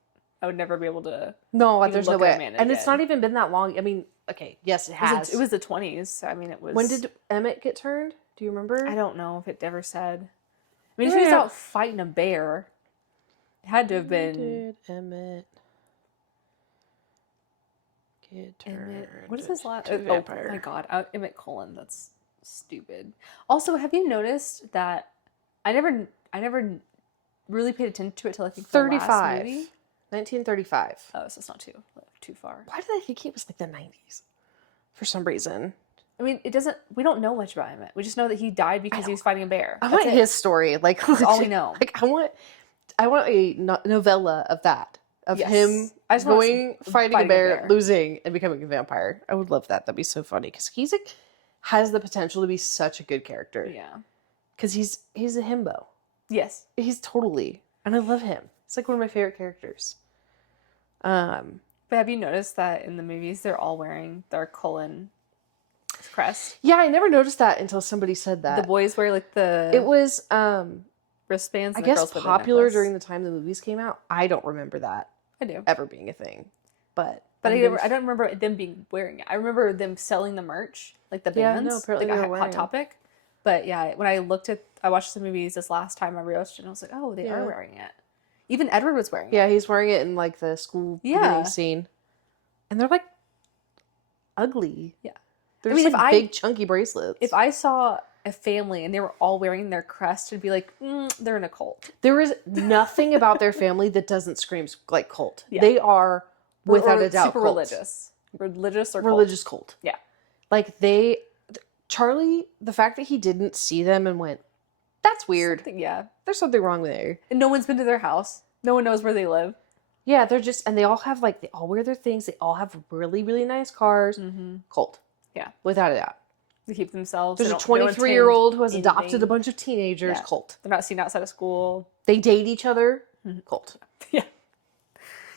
I would never be able to. No, there's no way. And it's not even been that long. I mean, okay, yes, it has. It was the 20s. I mean, it was. When did Emmett get turned? Do you remember? I don't know if it ever said. I mean, if he was out fighting a bear, it had to have been. Did Emmett get turned? What is his last? Vampire? Oh my god, Emmett Cullen. That's stupid. Also, have you noticed that I never really paid attention to it till I think the 35. last movie? 1935. Oh, so it's not too far. Why did I think it was like the 90s? For some reason. I mean, we don't know much about Emmett. We just know that he died because he was fighting a bear. I want his story. Like, that's all we know. Like, I want a novella of that. Of him fighting a bear, losing, and becoming a vampire. I would love that. That'd be so funny. Because he's has the potential to be such a good character. Yeah. Because he's a himbo. Yes. He's totally. And I love him. It's like one of my favorite characters. But have you noticed that in the movies they're all wearing their Cullen crest? Yeah, I never noticed that until somebody said that. The boys wear like the. It was wristbands. I guess popular during the time the movies came out. I don't remember that. I do. Ever being a thing, but I don't remember them wearing it. I remember them selling the merch, like the bands. Yeah, no, apparently like they were Hot Topic. But yeah, when I watched the movies this last time, I rewatched it and I was like, oh, they are wearing it. Even Edward was wearing it. Yeah, he's wearing it in like the school beginning scene, and they're like ugly. Yeah, they're just like big chunky bracelets. If I saw a family and they were all wearing their crest, I'd be like, they're in a cult. There is nothing about their family that doesn't scream like cult. Yeah. They are without a doubt super cult. religious or religious cult. Yeah, like Charlie. The fact that he didn't see them and went, that's weird. There's something wrong there. And no one's been to their house. No one knows where they live. Yeah, they're just, and they all have they all wear their things. They all have really, really nice cars. Cult. Yeah, without a doubt. They keep themselves. There's a 23-year-old who has adopted a bunch of teenagers. Yeah. Cult. They're not seen outside of school. They date each other. Cult. Yeah.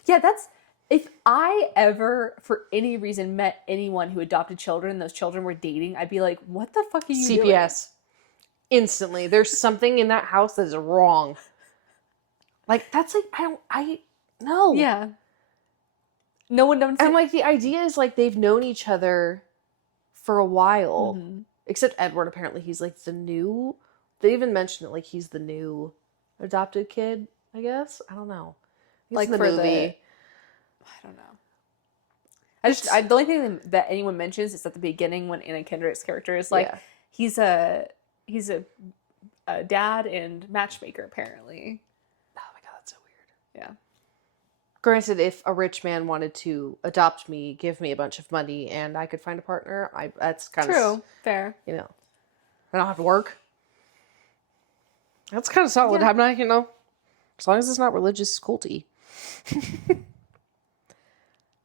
Yeah, if I ever, for any reason, met anyone who adopted children and those children were dating, I'd be like, what the fuck are you doing? CPS. Instantly. There's something in that house that is wrong. Like, that's like, no. Yeah. No one knows. And like, the idea is like, they've known each other for a while, except Edward. Apparently he's like they even mentioned it, like he's the new adopted kid, I guess. I don't know, like the movie. I don't know. The only thing that anyone mentions is at the beginning when Anna Kendrick's character is like, he's a dad and matchmaker, apparently. Oh my god, that's so weird. Yeah. Granted, if a rich man wanted to adopt me, give me a bunch of money, and I could find a partner, that's kind of... True. Fair. You know. I don't have to work. That's kind of solid. Yeah. I'm not, as long as it's not religious culty.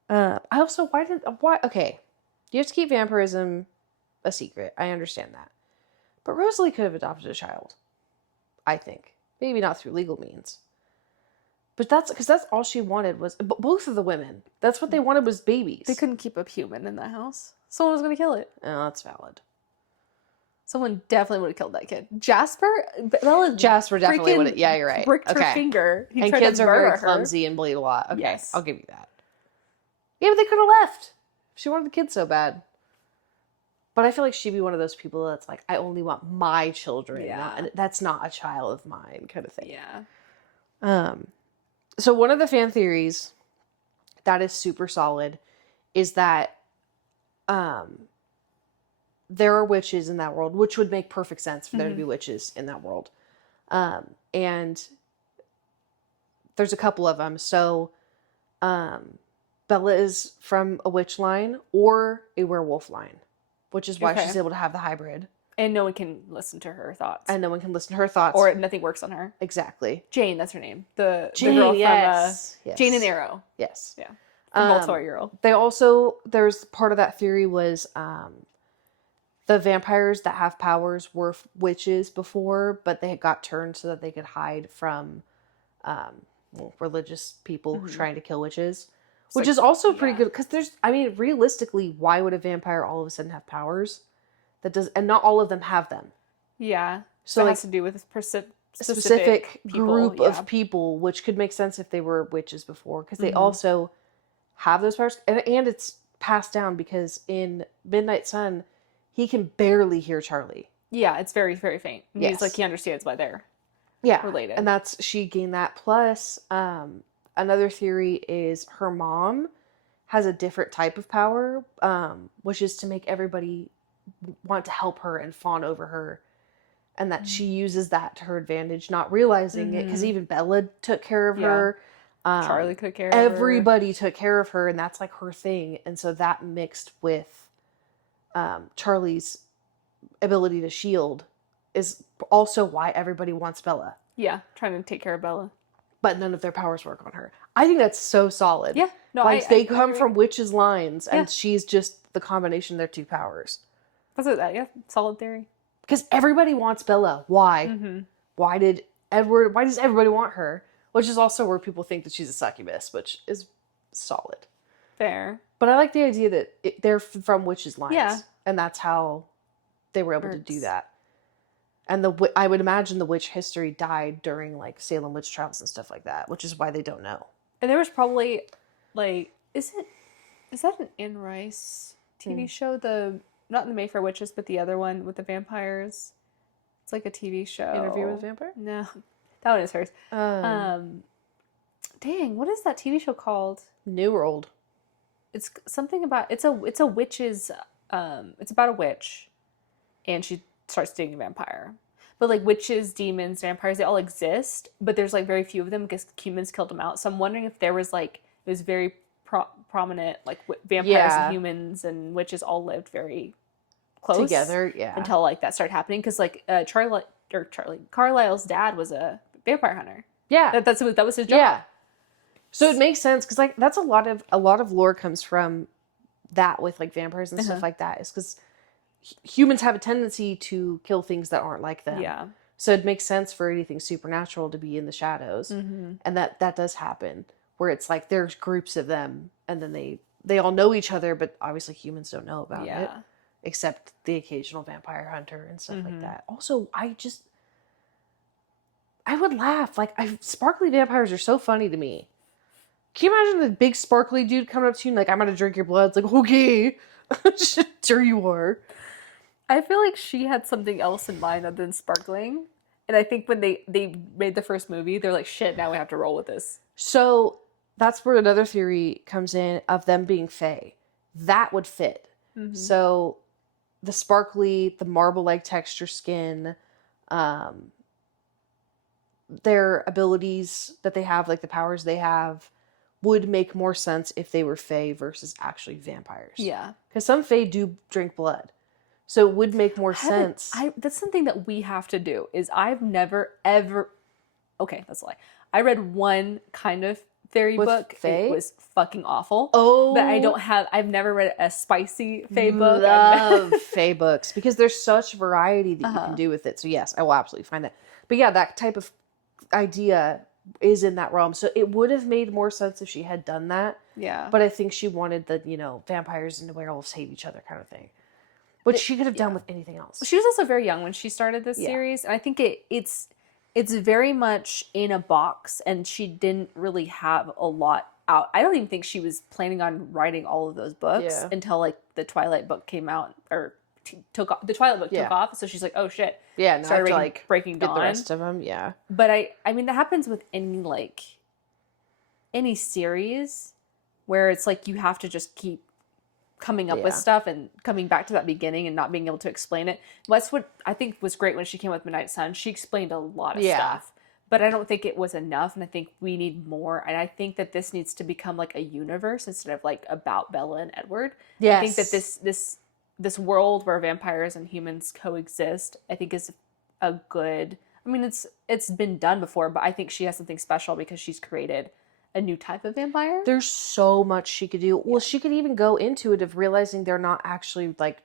I also, why, okay, you have to keep vampirism a secret. I understand that. But Rosalie could have adopted a child, I think. Maybe not through legal means. But that's all she wanted was, both of the women, that's what they wanted was babies. They couldn't keep a human in that house. Someone was going to kill it. Oh, that's valid. Someone definitely would have killed that kid. Jasper Definitely would have, yeah, you're right. Bricked her finger. He and kids are very clumsy and bleed a lot. Okay, yes. I'll give you that. Yeah, but they could have left. She wanted the kid so bad. But I feel like she'd be one of those people that's like, I only want my children. Yeah. That's not a child of mine kind of thing. Yeah. So one of the fan theories that is super solid is that there are witches in that world, which would make perfect sense for there to be witches in that world. And there's a couple of them. So Bella is from a witch line or a werewolf line, which is why she's able to have the hybrid. And no one can listen to her thoughts. And no one can listen to her thoughts. Or nothing works on her. Exactly. Jane, that's her name. The Jane, girl yes. from Jane and Arrow. Yes. Yeah. From Baltimore Girl. They also, there's part of that theory was the vampires that have powers were witches before, but they got turned so that they could hide from religious people trying to kill witches. Which is also pretty good, because realistically, why would a vampire all of a sudden have powers? And not all of them have them. Yeah. So it like, has to do with a specific group of people, which could make sense if they were witches before, because they also have those powers. And it's passed down, because in Midnight Sun, he can barely hear Charlie. Yeah, it's very, very faint. Yes. He's like, he understands why they're related. And she gained that. Plus, another theory is her mom has a different type of power, which is to make everybody want to help her and fawn over her, and that she uses that to her advantage, not realizing it, because even Bella took care of her. Charlie took care of her. Everybody took care of her, and that's like her thing. And so that mixed with Charlie's ability to shield is also why everybody wants Bella. Yeah, trying to take care of Bella. But none of their powers work on her. I think that's so solid. Yeah. No, like, they come from witches' lines, and she's just the combination of their two powers. That's it. Yeah, solid theory. Because everybody wants Bella. Why? Why does everybody want her? Which is also where people think that she's a succubus, which is solid. Fair. But I like the idea that they're from witches' lines. Yeah. And that's how they were able to do that. And I would imagine the witch history died during like Salem witch trials and stuff like that, which is why they don't know. And there was probably like, is that an Anne Rice TV show? Not the Mayfair Witches, but the other one with the vampires. It's like a TV show. Interview with a Vampire? No, that one is hers. Dang, what is that TV show called? New or old? It's something about it's a witch's. It's about a witch, and she starts dating a vampire. But like witches, demons, vampires, they all exist, but there's like very few of them because humans killed them out. So I'm wondering if there was like it was very prominent like vampires and humans and witches all lived very close together, until like that started happening, because like Carlisle's dad was a vampire hunter. Yeah, that was his job. Yeah, so it makes sense, because like that's a lot of lore comes from that with like vampires and stuff like that, is because humans have a tendency to kill things that aren't like them. Yeah, so it makes sense for anything supernatural to be in the shadows, and that does happen, where it's like there's groups of them, and then they all know each other, but obviously humans don't know about it. Except the occasional vampire hunter and stuff like that. Also, I would laugh. Like, sparkly vampires are so funny to me. Can you imagine the big sparkly dude coming up to you and like, I'm gonna drink your blood? It's like, okay. Sure you are. I feel like she had something else in mind other than sparkling. And I think when they made the first movie, they're like, shit, now we have to roll with this. So, that's where another theory comes in of them being fae. That would fit. So, the sparkly, the marble-like texture skin, their abilities that they have, like the powers they have, would make more sense if they were fae versus actually vampires. Yeah. Because some fae do drink blood. So it would make more sense. That's something that we have to do, is I've never, ever... Okay, that's a lie. I read one kind of fairy With book. fae? It was fucking awful. Oh, But I've never read a spicy fae book. love fae books because there's such variety that you Uh-huh. can do with it. So yes, I will absolutely find that. But yeah, that type of idea is in that realm. So it would have made more sense if she had done that. Yeah. But I think she wanted the, vampires and the werewolves hate each other kind of thing. Which she could have done with anything else. She was also very young when she started this series. And I think it's very much in a box, and she didn't really have a lot out. I don't even think she was planning on writing all of those books until like the Twilight book came out, or took off. The Twilight book took off, so she's like, "Oh shit!" Yeah, now started I have to, reading Breaking Dawn. get the rest of them. Yeah, But I mean, that happens with any series where it's like you have to just keep coming up with stuff and coming back to that beginning and not being able to explain it. That's what I think was great when she came with Midnight Sun. She explained a lot of stuff, but I don't think it was enough, and I think we need more. And I think that this needs to become like a universe instead of like about Bella and Edward. Yes. I think that this world where vampires and humans coexist, I think is a good. I mean, it's been done before, but I think she has something special because she's created a new type of vampire. There's so much she could do. Well, she could even go into it of realizing they're not actually like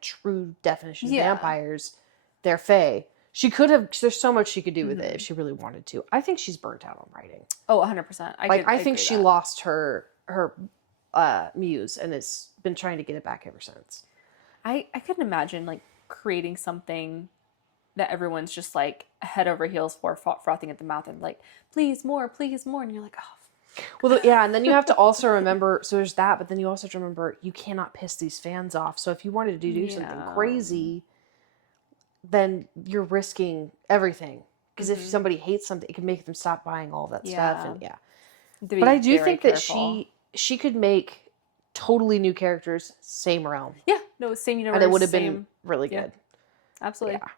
true definition vampires. They're fae. She could have. There's so much she could do with it if she really wanted to. I think she's burnt out on writing. Oh, 100%. I think she lost her muse and has been trying to get it back ever since. I couldn't imagine like creating something that everyone's just like head over heels for, frothing at the mouth and like, please more, and you're like, oh. Well, yeah, and then you have to also remember, so there's that, but then you also have to remember you cannot piss these fans off. So if you wanted to do something crazy, then you're risking everything. Because if somebody hates something, it can make them stop buying all that stuff. And but I do think that she could make totally new characters, same realm. Yeah, no, same universe. And it would have been really good. Absolutely. Yeah.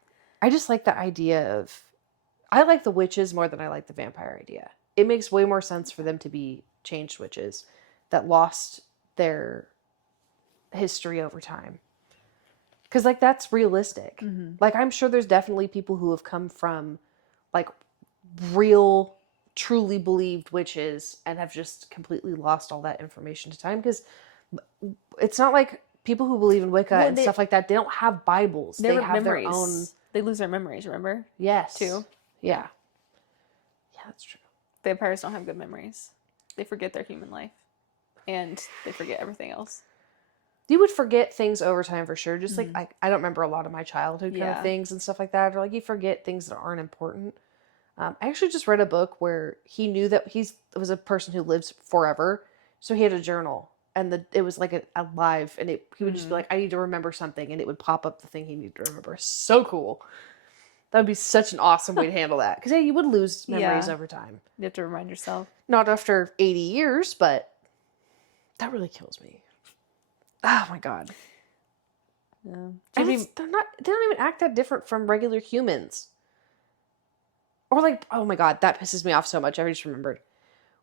I just like the idea of, I like the witches more than I like the vampire idea. It makes way more sense for them to be changed witches that lost their history over time. Because, like, that's realistic. Mm-hmm. Like, I'm sure there's definitely people who have come from, like, real, truly believed witches and have just completely lost all that information to time. Because it's not like people who believe in Wicca and stuff like that, they don't have Bibles. They have memories. their own... They lose their memories, remember? Yes. Too. Yeah. Yeah, that's true. Vampires don't have good memories. They forget their human life. And they forget everything else. You would forget things over time for sure. Just like, I don't remember a lot of my childhood kind of things and stuff like that. Or like you forget things that aren't important. I actually just read a book where he knew that he was a person who lives forever. So he had a journal. And it was like a live, and he would just be like, I need to remember something, and it would pop up the thing he needed to remember. So cool. That would be such an awesome way to handle that. Because you would lose memories over time. You have to remind yourself. Not after 80 years, but that really kills me. Oh my god. Yeah. They don't even act that different from regular humans. Or like, oh my god, that pisses me off so much. I just remembered.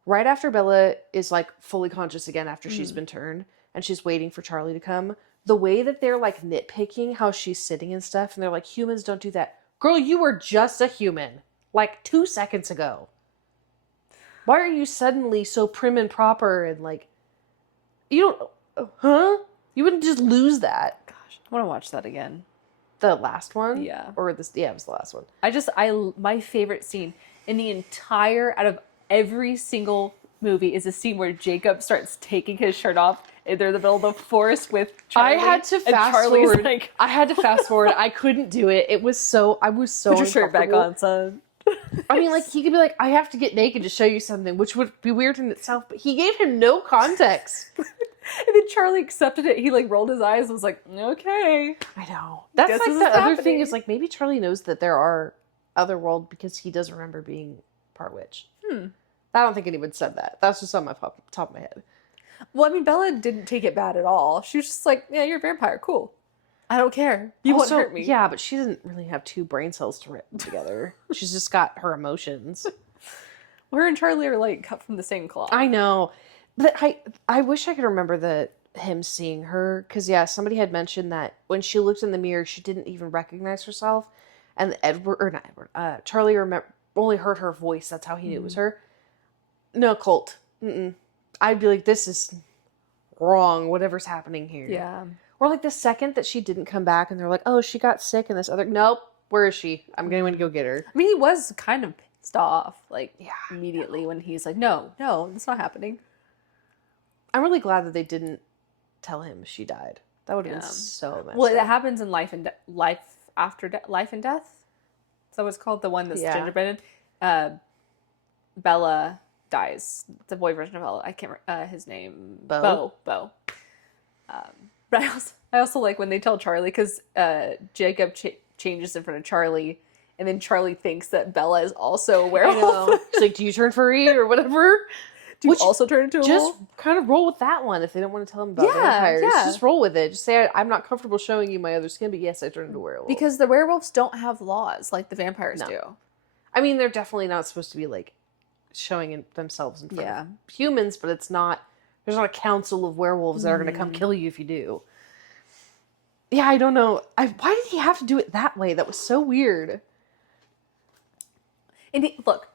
Right after Bella is like fully conscious again after she's been turned and she's waiting for Charlie to come, the way that they're like nitpicking how she's sitting and stuff, and they're like, humans don't do that. Girl, you were just a human like 2 seconds ago. Why are you suddenly so prim and proper and like, you don't, you wouldn't just lose that. Gosh, I want to watch that again. The last one? Yeah. Or this, it was the last one. My favorite scene in the entire, out of every single movie, is a scene where Jacob starts taking his shirt off and they're in the middle of the forest with Charlie. I had to fast forward. Like, I had to fast forward. I couldn't do it. I was so put your shirt back on, son. I mean, like, he could be like, I have to get naked to show you something, which would be weird in itself, but he gave him no context. And then Charlie accepted it. He like rolled his eyes and was like, okay. I know. That's Guess like this the is other happening. thing is like, maybe Charlie knows that there are other world because he does remember being part witch. I don't think anyone said that. That's just on my top of my head. Well, I mean, Bella didn't take it bad at all. She was just like, yeah, you're a vampire. Cool. I don't care. You won't hurt me. Yeah, but she doesn't really have two brain cells to rip together. She's just got her emotions. Her and Charlie are like cut from the same cloth. I know. But I wish I could remember him seeing her. Because, yeah, somebody had mentioned that when she looked in the mirror, she didn't even recognize herself. And Charlie only heard her voice. That's how he knew it was her. No, cult. Mm-mm. I'd be like, this is wrong. Whatever's happening here. Yeah. Or like the second that she didn't come back and they're like, oh, she got sick and this other. Nope. Where is she? I'm going to go get her. I mean, he was kind of pissed off, like, Yeah, immediately when he's like, no, that's not happening. I'm really glad that they didn't tell him she died. That would have Yeah. been so messed Well, it up. happens in life and life and death. Is that what it's called? The one that's Yeah. gingerbread. Bella dies. The boy version of Bella. I can't. His name. Bo? Bo. But I also like when they tell Charlie, because Jacob changes in front of Charlie, and then Charlie thinks that Bella is also a I werewolf. know. She's like, do you turn furry or whatever? Do you also turn into a just wolf? kind of roll with that one if they don't want to tell him about vampires. Yeah. Just roll with it. Just say, I'm not comfortable showing you my other skin, but yes, I turned into a werewolf. Because the werewolves don't have laws like the vampires No. do. I mean, they're definitely not supposed to be like showing themselves in front of humans, but it's not, there's not a council of werewolves that are going to come kill you if you do. Yeah, I don't know. Why did he have to do it that way? That was so weird. And look,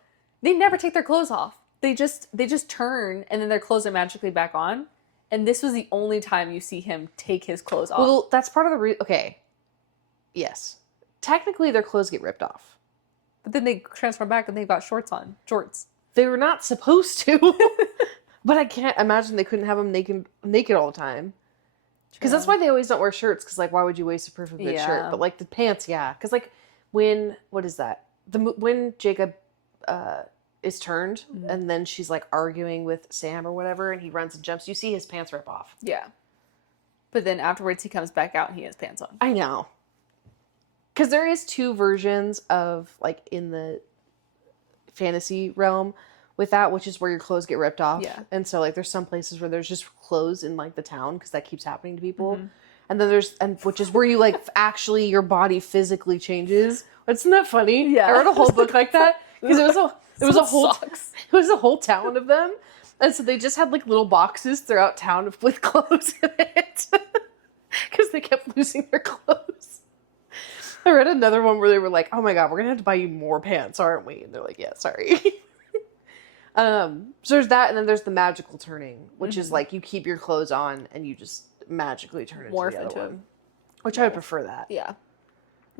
they never take their clothes off. They just turn, and then their clothes are magically back on. And this was the only time you see him take his clothes off. Well, that's part of the okay. Yes. Technically, their clothes get ripped off. But then they transform back and they've got shorts on. Jorts. They were not supposed to. But I can't imagine they couldn't have them naked all the time. Because that's why they always don't wear shirts. Because, like, why would you waste a perfectly good shirt? But, like, the pants, yeah. Because, like, what is that? When Jacob is turned, and then she's, like, arguing with Sam or whatever, and he runs and jumps, you see his pants rip off. Yeah. But then afterwards he comes back out and he has pants on. I know. Because there is two versions of, like, in the fantasy realm with that, which is where your clothes get ripped off. Yeah. And so, like, there's some places where there's just clothes in, like, the town, because that keeps happening to people. And then which is where you, like, actually, your body physically changes. Isn't that funny? Yeah. I read a whole book like that, because it was a whole town of them. And so they just had, like, little boxes throughout town with clothes in it. Because they kept losing their clothes. I read another one where they were like, oh my god, we're gonna have to buy you more pants, aren't we? And they're like, yeah, sorry. So there's that, and then there's the magical turning, which is like you keep your clothes on and you just magically turn into Morph the other into one. Which I would prefer that. Yeah.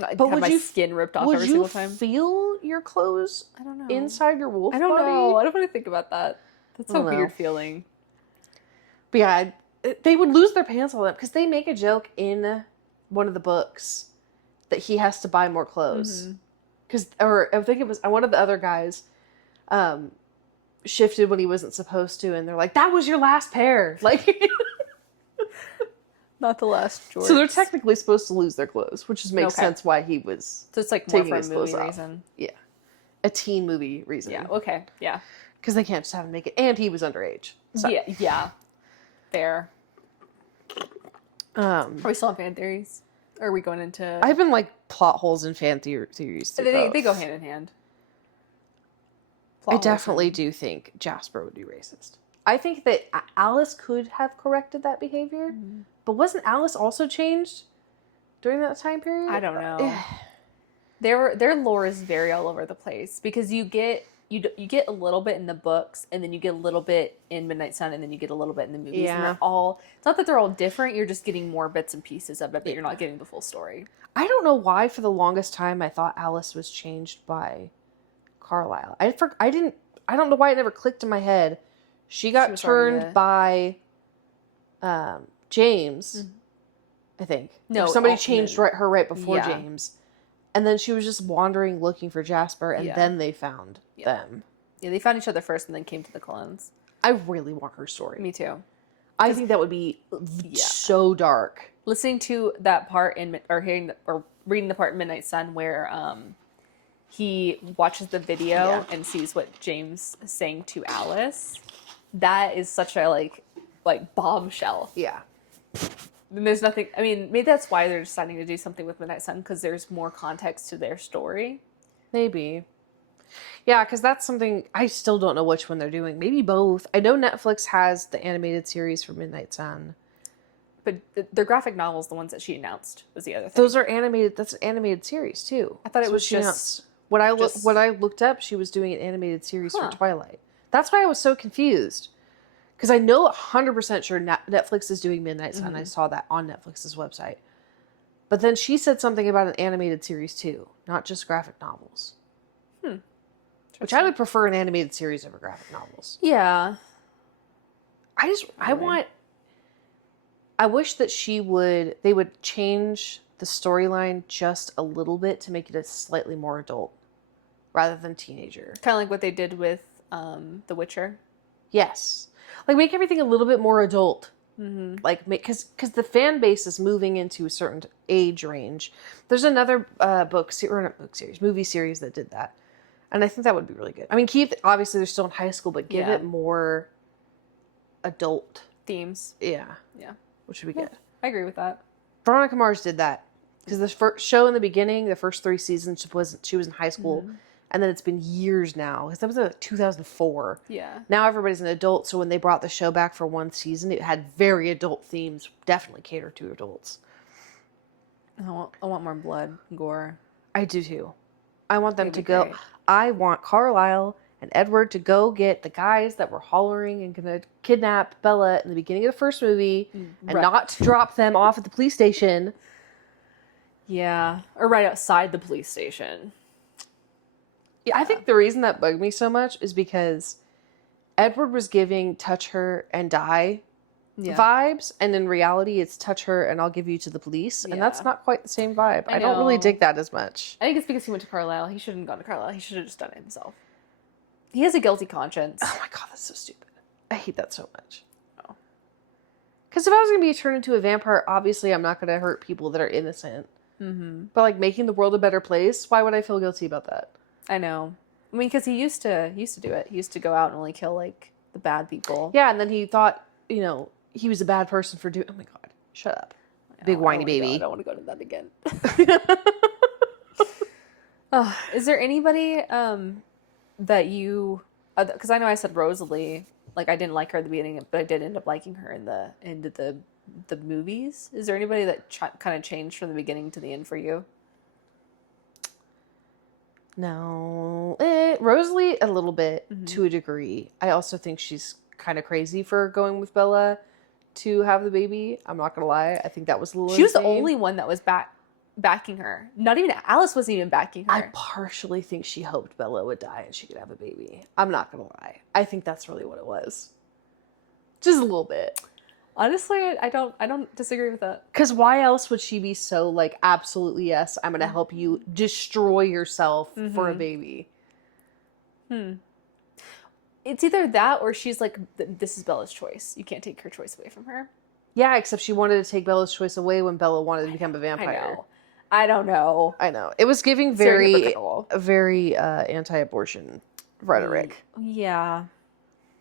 I'd But have would my you skin ripped off Would every you single time. feel your clothes I don't know. inside your wolf I don't body? know. I don't want to think about that. That's I a don't know. weird feeling. But yeah, they would lose their pants all that because they make a joke in one of the books that he has to buy more clothes. Or I think it was one of the other guys shifted when he wasn't supposed to, and they're like, that was your last pair. Like, Not the last George. so they're technically supposed to lose their clothes, which just makes sense why he was So it's like more taking for a his clothes movie off. reason. Yeah. A teen movie reason. Yeah. Okay. Yeah. Because they can't just have him make it. And he was underage. So. Yeah. Yeah. Fair. Are we still on fan theories? Or are we going into... I've been like plot holes in fan theories too. They go hand in hand. I definitely do think Jasper would be racist. I think that Alice could have corrected that behavior, but wasn't Alice also changed during that time period? I don't know. Their lore is very all over the place because you get a little bit in the books, and then you get a little bit in Midnight Sun, and then you get a little bit in the movies. Yeah. And they're all, it's not that they're all different, you're just getting more bits and pieces of it, but you're not getting the full story. I don't know why for the longest time I thought Alice was changed by Carlisle. I don't know why it never clicked in my head. She got was already turned by James, I think. No, Or somebody changed her right before Yeah. James. And then she was just wandering looking for Jasper, and then they found them. Yeah, they found each other first and then came to the clones. I really want her story. Me too. I think that would be so dark. Listening to that part reading the part in Midnight Sun where he watches the video and sees what James is saying to Alice, that is such a like bombshell. Yeah. And there's nothing. I mean, maybe that's why they're deciding to do something with Midnight Sun, because there's more context to their story. Maybe. Yeah, because that's something I still don't know which one they're doing. Maybe both. I know Netflix has the animated series for Midnight Sun. But their graphic novels, the ones that she announced, was the other thing. Those are animated. That's an animated series too. I thought it was she just announced. What I looked up, she was doing an animated series for Twilight. That's why I was so confused. Because I know 100% sure Netflix is doing Midnight Sun. I saw that on Netflix's website. But then she said something about an animated series too, not just graphic novels. Which I would prefer an animated series over graphic novels. Yeah. I wish that they would change the storyline just a little bit to make it a slightly more adult rather than teenager. Kind of like what they did with The Witcher. Yes. Like, make everything a little bit more adult. Like, because the fan base is moving into a certain age range. There's another movie series that did that. And I think that would be really good. I mean, obviously they're still in high school, but give it more adult themes. Yeah. Yeah. Which would be good. I agree with that. Veronica Mars did that. Because the first show in the beginning, the first 3 seasons, she was in high school. And then it's been years now. Because that was 2004. Yeah. Now everybody's an adult. So when they brought the show back for one season, it had very adult themes. Definitely catered to adults. I want more blood, gore. I do too. I want them to go. Great. I want Carlisle and Edward to go get the guys that were hollering and going to kidnap Bella in the beginning of the first movie and not to drop them off at the police station. Yeah. Or right outside the police station. Yeah, I think the reason that bugged me so much is because Edward was giving touch her and die vibes, and in reality it's touch her and I'll give you to the police, and that's not quite the same vibe. I don't really dig that as much. I think it's because he went to Carlisle. He shouldn't have gone to Carlisle. He should have just done it himself. He has a guilty conscience. Oh my god, that's so stupid. I hate that so much. Oh. Because if I was going to be turned into a vampire, obviously I'm not going to hurt people that are innocent. But like making the world a better place, why would I feel guilty about that? I know. I mean, because he used to do it. He used to go out and only kill like the bad people. Yeah, and then he thought, he was a bad person for doing. Oh my god, shut up, big whiny baby. I don't want to go to that again. Is there anybody that you? Because I know I said Rosalie. Like I didn't like her at the beginning, but I did end up liking her in the movies. Is there anybody that kind of changed from the beginning to the end for you? No, Rosalie a little bit to a degree. I also think she's kind of crazy for going with Bella to have the baby. I'm not gonna lie. I think that was a little. She was the only one that was backing her. Not even Alice wasn't even backing her. I partially think she hoped Bella would die and she could have a baby. I'm not gonna lie. I think that's really what it was. Just a little bit. Honestly, I don't disagree with that. Because why else would she be so like, absolutely yes, I'm going to help you destroy yourself for a baby? It's either that or she's like, this is Bella's choice. You can't take her choice away from her. Yeah, except she wanted to take Bella's choice away when Bella wanted to become a vampire. I don't know. I know. It was giving very anti-abortion rhetoric. Yeah,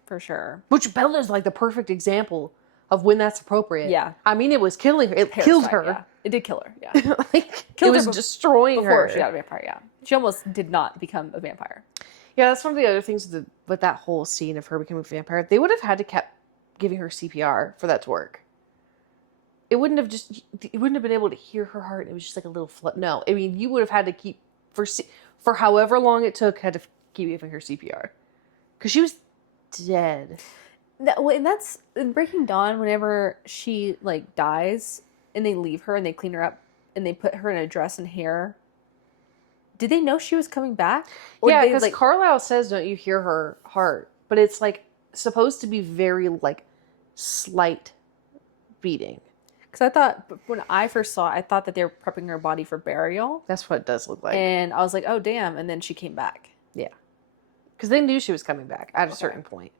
for sure. Which Bella's like the perfect example of when that's appropriate. Yeah. I mean, it was killing her. It killed her. Yeah. It did kill her, yeah. It was destroying her. Before she got a vampire, yeah. She almost did not become a vampire. Yeah, that's one of the other things with that whole scene of her becoming a vampire. They would have had to kept giving her CPR for that to work. You wouldn't have been able to hear her heart. It was just like a little no. I mean, you would have had to keep, for however long it took, had to keep giving her CPR. Because she was dead. And that's in Breaking Dawn, whenever she like dies and they leave her and they clean her up and they put her in a dress and hair. Did they know she was coming back? Or yeah, because Carlisle says, don't you hear her heart? But it's like supposed to be very like slight beating. Because I thought when I first saw it, I thought that they were prepping her body for burial. That's what it does look like. And I was like, oh damn. And then she came back. Yeah. Because they knew she was coming back at a certain point.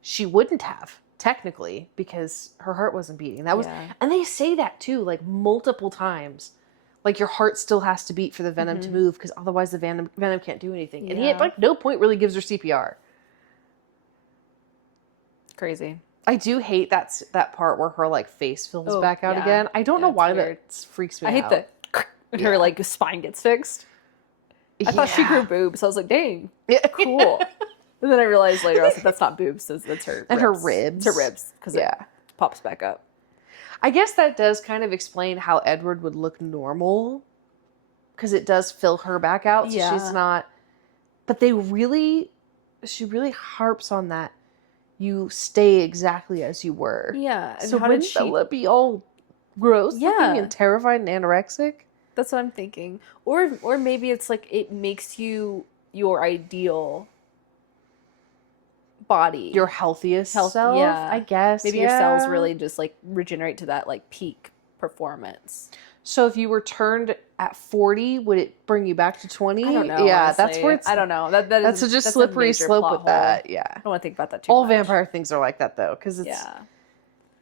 She wouldn't have, technically, because her heart wasn't beating. That was, and they say that too, like multiple times. Like your heart still has to beat for the venom to move, because otherwise the venom can't do anything. And he at like no point really gives her CPR. Crazy. I do hate that part where her like face fills back out again. I don't know why that freaks me out. I hate that her like spine gets fixed. I thought she grew boobs. I was like, dang, cool. And then I realized later, I was like, that's not boobs, that's her ribs. And her ribs. It's her ribs, because it pops back up. I guess that does kind of explain how Edward would look normal, because it does fill her back out, so she's not... But they really she really harps on that. You stay exactly as you were. Yeah. And So how wouldn't did she? Bella be all gross looking Yeah. and terrified and anorexic? That's what I'm thinking. Or maybe it's like it makes you your ideal body. Your healthiest self, Yeah. I guess. Maybe your cells really just like regenerate to that like peak performance. So if you were turned at 40, would it bring you back to 20? I don't know. Yeah, honestly. that's where it's. I don't know. That's a just slippery major slope plot with hole. that. Yeah. I don't want to think about that too All much. vampire things are like that though, because it's. Yeah.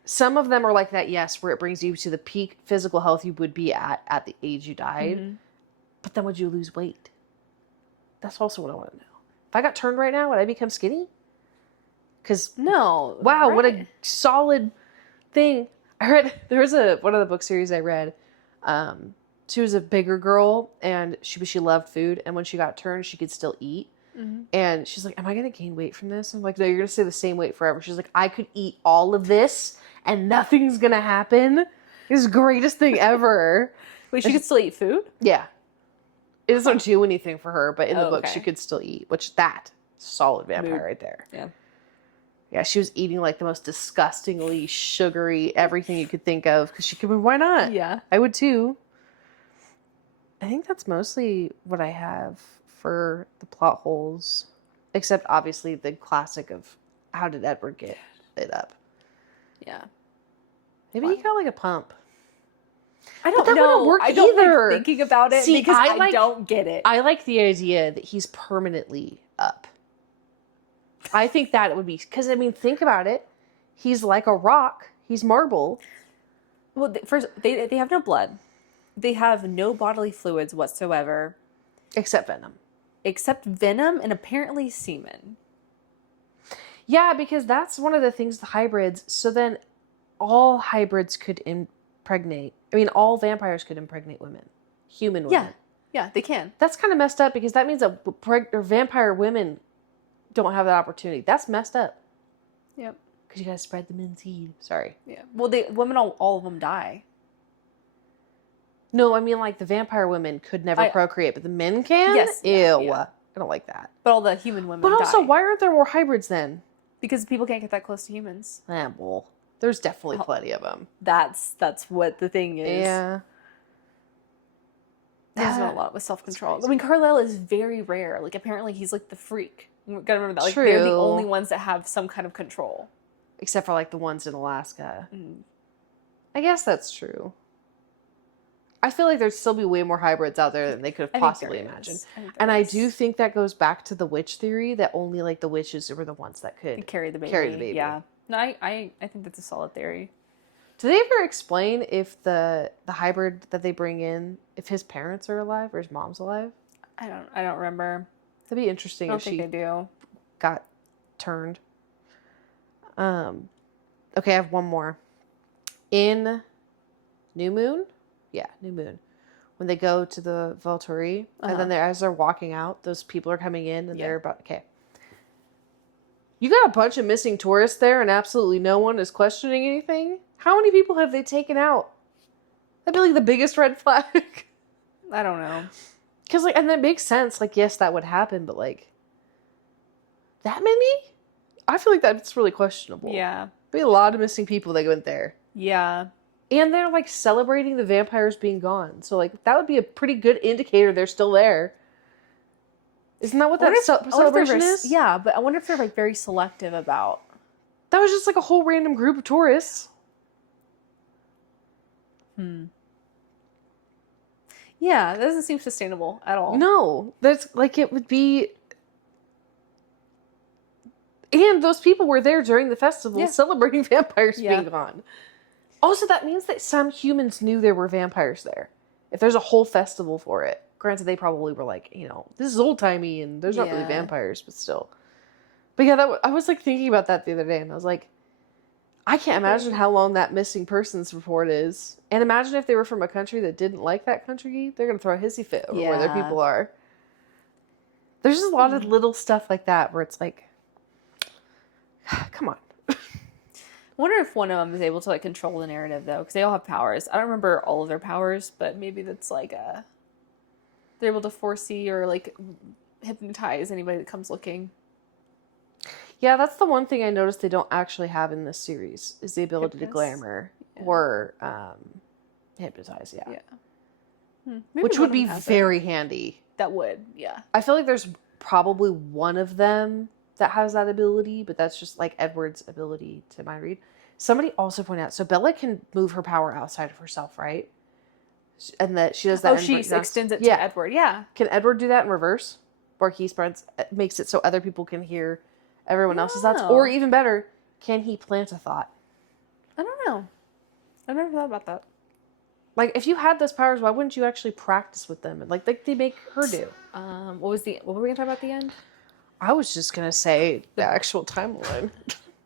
Some of them are like that, yes, where it brings you to the peak physical health you would be at the age you died. Mm-hmm. But then would you lose weight? That's also what I want to know. If I got turned right now, would I become skinny? Because No. wow, what a right. solid thing. I read, there was one of the book series I read. She was a bigger girl and she loved food. And when she got turned, she could still eat. Mm-hmm. And she's like, am I going to gain weight from this? I'm like, no, you're going to stay the same weight forever. She's like, I could eat all of this and nothing's going to happen. It's the greatest thing ever. Wait, she could still eat food? Yeah. It doesn't do anything for her, but in the book, okay. she could still eat, which solid vampire Mood. right there. Yeah. Yeah, she was eating like the most disgustingly sugary everything you could think of because she could. Why not? Yeah. I would too. I think that's mostly what I have for the plot holes, except obviously the classic of how did Edward get lit up? Yeah. Maybe he got like a pump. I don't that know. wouldn't work I don't either. like thinking about it See, because I like- don't get it. I like the idea that he's permanently up. I think that it would be because I mean, think about it. He's like a rock. He's marble. Well, first they have no blood. They have no bodily fluids whatsoever, Except venom. except venom and apparently semen. Yeah, because that's one of the things, the hybrids. So then all hybrids could impregnate. I mean, all vampires could impregnate women. Human women. Yeah, they can. That's kind of messed up because that means that vampire women don't have that opportunity. That's messed up. Yep. Because you gotta spread the men's seed. Sorry. Yeah. Well, women all of them die. No, I mean like the vampire women could never procreate, but the men can? Yes. Ew. Yeah. I don't like that. But all the human women But also, die. why aren't there more hybrids then? Because people can't get that close to humans. Well, there's definitely plenty of them. That's what the thing is. Yeah. There's not a lot with self-control. I mean, Carlisle is very rare. Like, apparently he's like the freak. You gotta remember that. Like, they're the True. only ones that have some kind of control. Except for like the ones in Alaska. Mm. I guess that's true. I feel like there'd still be way more hybrids out there than they could have possibly imagined. And I do think that goes back to the witch theory that only like the witches were the ones that could carry the baby. Carry the baby. Yeah. No, I think that's a solid theory. Do they ever explain if the hybrid that they bring in, if his parents are alive or his mom's alive? I don't remember. That'd be interesting I don't if think she they do. got turned. Okay, I have one more. In New Moon? Yeah, New Moon. When they go to the Volturi, and then as they're walking out, those people are coming in and they're about, okay. You got a bunch of missing tourists there and absolutely no one is questioning anything? How many people have they taken out? That'd be like the biggest red flag. I don't know. Because, like, and that makes sense. Like, yes, that would happen, but, like, that many? I feel like that's really questionable. Yeah. There'd be a lot of missing people that went there. Yeah. And they're, like, celebrating the vampires being gone. So, like, that would be a pretty good indicator they're still there. Isn't that what that celebration is? Yeah, but I wonder if they're, like, very selective about... That was just, like, a whole random group of tourists. Yeah, that doesn't seem sustainable at all. No. That's, like, it would be... And those people were there during the festival celebrating vampires being gone. Also, that means that some humans knew there were vampires there. If there's a whole festival for it. Granted, they probably were like, you know, this is old-timey and there's not really vampires, but still. But yeah, I was like thinking about that the other day and I was like, I can't imagine how long that missing persons report is. And imagine if they were from a country that didn't like that country. They're going to throw a hissy fit over where their people are. There's just a lot of little stuff like that where it's like, come on. I wonder if one of them is able to like control the narrative though, because they all have powers. I don't remember all of their powers, but maybe that's like they're able to foresee or like hypnotize anybody that comes looking. Yeah, that's the one thing I noticed they don't actually have in this series is the ability to Hypnotist? glamour Yeah. or hypnotize. Yeah, Yeah. Maybe which one would of be them has it. very handy. That would, yeah. I feel like there's probably one of them that has that ability, but that's just like Edward's ability to mind read. Somebody also pointed out, so Bella can move her power outside of herself, right? And that she does that. Oh, she extends it to Edward. Yeah. Can Edward do that in reverse? Where he spreads, makes it so other people can hear everyone else's thoughts? Or even better, can he plant a thought? I don't know. I've never thought about that. Like, if you had those powers, why wouldn't you actually practice with them? Like they make her do. What were we gonna talk about at the end? I was just gonna say the actual timeline.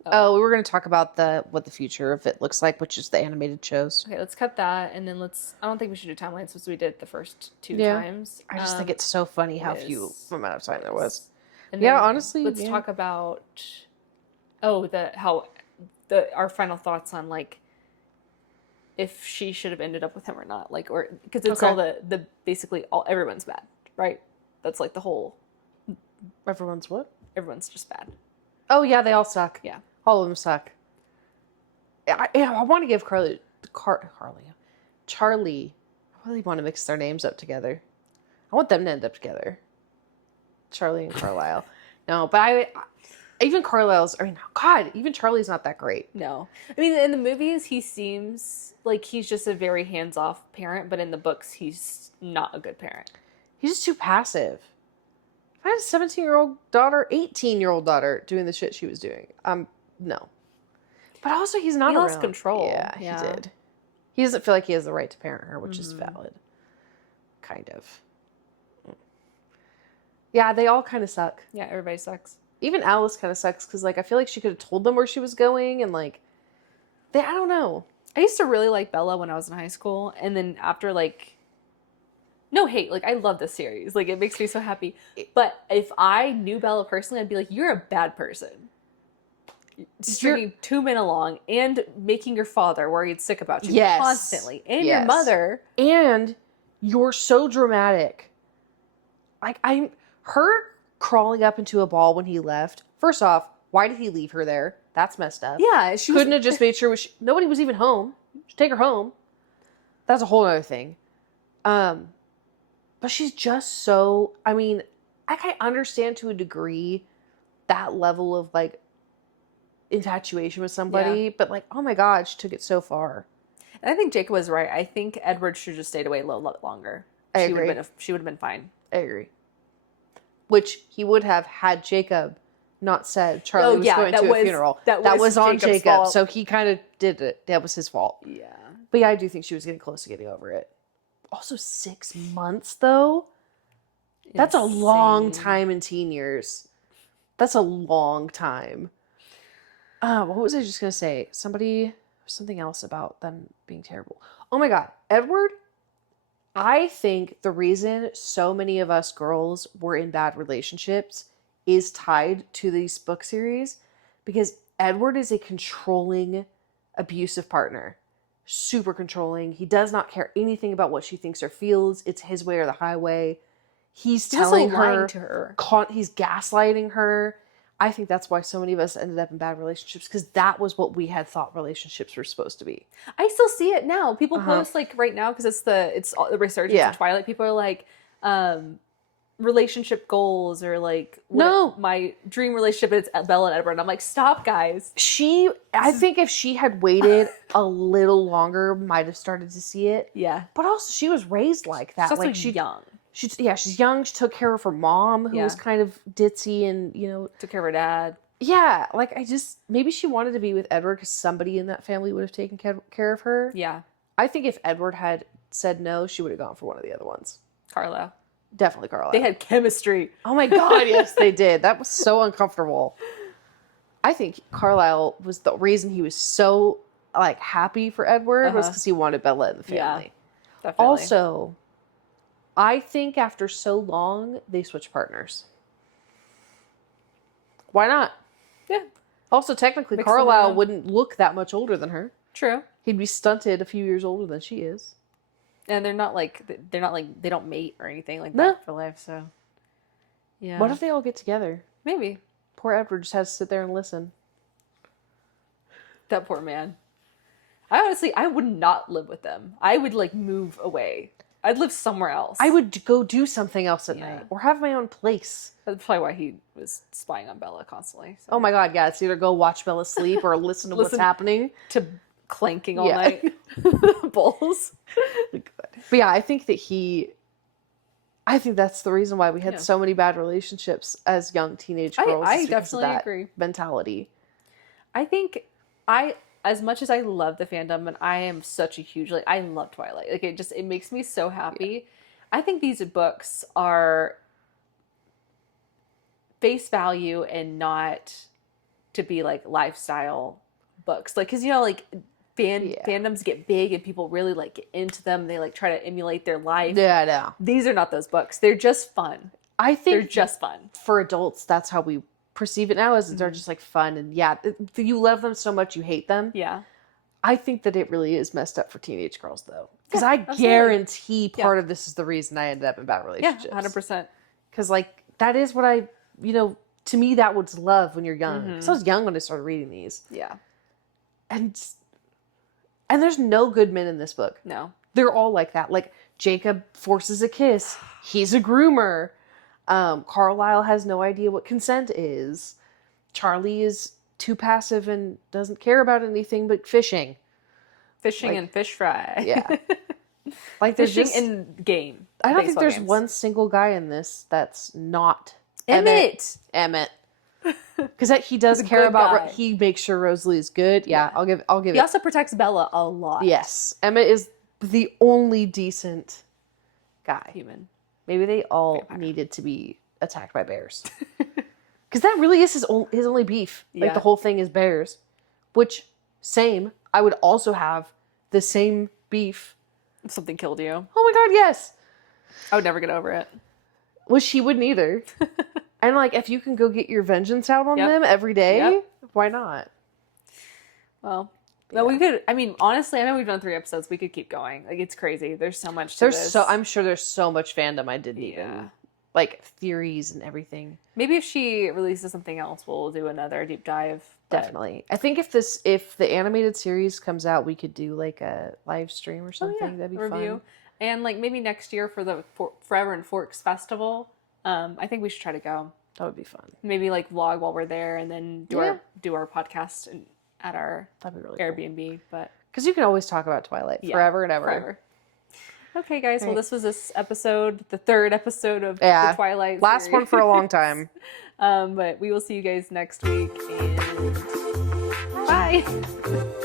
Oh, we were gonna talk about what the future of it looks like, which is the animated shows. Okay, let's cut that, and then I don't think we should do timelines since we did it the first two times. I just think it's so funny how few amount of time there was. And yeah, honestly, let's talk about our final thoughts on like if she should have ended up with him or not, like, or because it's all the basically everyone's bad, right? That's like the whole. Everyone's what? Everyone's just bad. Oh yeah, they all suck. Yeah, all of them suck. I want to give Charlie. I really want to mix their names up together. I want them to end up together. Charlie and Carlisle. No, but even Carlisle's. I mean, God, even Charlie's not that great. No, I mean in the movies he seems like he's just a very hands-off parent, but in the books he's not a good parent. He's just too passive. If I had a 17-year-old daughter, 18-year-old daughter doing the shit she was doing, no. But also, he's not around. He lost control. Yeah, he did. He doesn't feel like he has the right to parent her, which is valid. Kind of. Yeah, they all kind of suck. Yeah, everybody sucks. Even Alice kind of sucks because, like, I feel like she could have told them where she was going and, like, I don't know. I used to really like Bella when I was in high school, and then after, like, no hate, like, I love this series. Like, it makes me so happy. But if I knew Bella personally, I'd be like, you're a bad person. Stringing two men along and making your father worried sick about you constantly. And your mother. And you're so dramatic. Like, her crawling up into a ball when he left. First off, why did he leave her there? That's messed up. Yeah. She couldn't have just made sure nobody was even home. Just take her home. That's a whole other thing. But she's just so, I mean, I can understand to a degree that level of, like, infatuation with somebody, but, like, oh my God, she took it so far. And I think Jacob was right. I think Edward should have just stayed away a little longer. I agree. She would have been fine. I agree. Which he would have had Jacob not said Charlie was going to a funeral. That was on Jacob, fault. So he kind of did it. That was his fault. Yeah. But yeah, I do think she was getting close to getting over it. Also, 6 months, though? That's a long time in teen years. That's a long time. What was I just going to say? Something else about them being terrible. Oh my God. Edward, I think the reason so many of us girls were in bad relationships is tied to these book series because Edward is a controlling, abusive partner. Super controlling. He does not care anything about what she thinks or feels. It's his way or the highway. He's telling her, to her. He's gaslighting her. I think that's why so many of us ended up in bad relationships because that was what we had thought relationships were supposed to be. I still see it now. People post like right now because it's all the resurgence of Twilight. People are like, relationship goals or like my dream relationship is Bella and Edward. And I'm like, stop, guys. I think if she had waited a little longer, might have started to see it. Yeah, but also she was raised like that. She's like young. She's young. She took care of her mom, who was kind of ditzy and took care of her dad. Yeah, like maybe she wanted to be with Edward because somebody in that family would have taken care of her. Yeah, I think if Edward had said no, she would have gone for one of the other ones. Carlisle. Definitely Carlisle. They had chemistry. Oh my God, yes, they did. That was so uncomfortable. I think Carlisle was the reason he was so like happy for Edward was because he wanted Bella in the family. Yeah, definitely. Also, I think after so long, they switched partners. Why not? Yeah. Also, technically, Carlisle wouldn't look that much older than her. True. He'd be stunted a few years older than she is. And they're not like they don't mate or anything like that for life. So, yeah. What if they all get together? Maybe. Poor Edward just has to sit there and listen. That poor man. I would not live with them. I would like move away. I'd live somewhere else. I would go do something else at night or have my own place. That's probably why he was spying on Bella constantly. So. Oh my god, yeah. It's either go watch Bella sleep or listen to what's happening. To clanking all night. Bowls. But yeah, I think that's the reason why we had so many bad relationships as young teenage girls. I definitely agree. Mentality. I think as much as I love the fandom, and I am such a huge, like, I love Twilight. Like, it makes me so happy. Yeah. I think these books are face value and not to be, like, lifestyle books. Like, because, like, fandoms get big and people really, like, get into them. They, like, try to emulate their life. Yeah, no. These are not those books. They're just fun. I think they're just fun. For adults, that's how we perceive it now, is they're just like fun, and you love them so much you hate them. Yeah, I think that it really is messed up for teenage girls though, because I guarantee part of this is the reason I ended up in bad relationships. 100%. Because like that is what I, to me that was love when you're young. Because I was young when I started reading these. Yeah, and there's no good men in this book. No, they're all like that. Like Jacob forces a kiss. He's a groomer. Carlisle has no idea what consent is. Charlie is too passive and doesn't care about anything but fishing. And fish fry. Yeah. Like there's fishing and game. I don't think there's one single guy in this that's not Emmett. Because he does care about. He makes sure Rosalie is good. Yeah, I'll give it. He also protects Bella a lot. Yes, Emmett is the only decent guy. Human. Maybe they all needed to be attacked by bears. Because that really is his only beef. Like, the whole thing is bears. Which, same. I would also have the same beef. If something killed you. Oh my god, yes! I would never get over it. Well, she wouldn't either. And, like, if you can go get your vengeance out on them every day, why not? Well... No, we could. I mean, honestly, I know we've done 3 episodes. We could keep going. Like, it's crazy. There's so much to this. I'm sure there's so much fandom I didn't even, like, theories and everything. Maybe if she releases something else, we'll do another deep dive. Definitely. I think if the animated series comes out, we could do, like, a live stream or something. That'd be fun. And, like, maybe next year for the Forever in Forks Festival, I think we should try to go. That would be fun. Maybe, like, vlog while we're there and then do our podcast and at our Airbnb, cool. But because you can always talk about Twilight forever and ever. Forever. Okay, guys. Right. Well, this was this episode, the 3rd episode of the Twilight last series. one for a long time. But we will see you guys next week, and bye.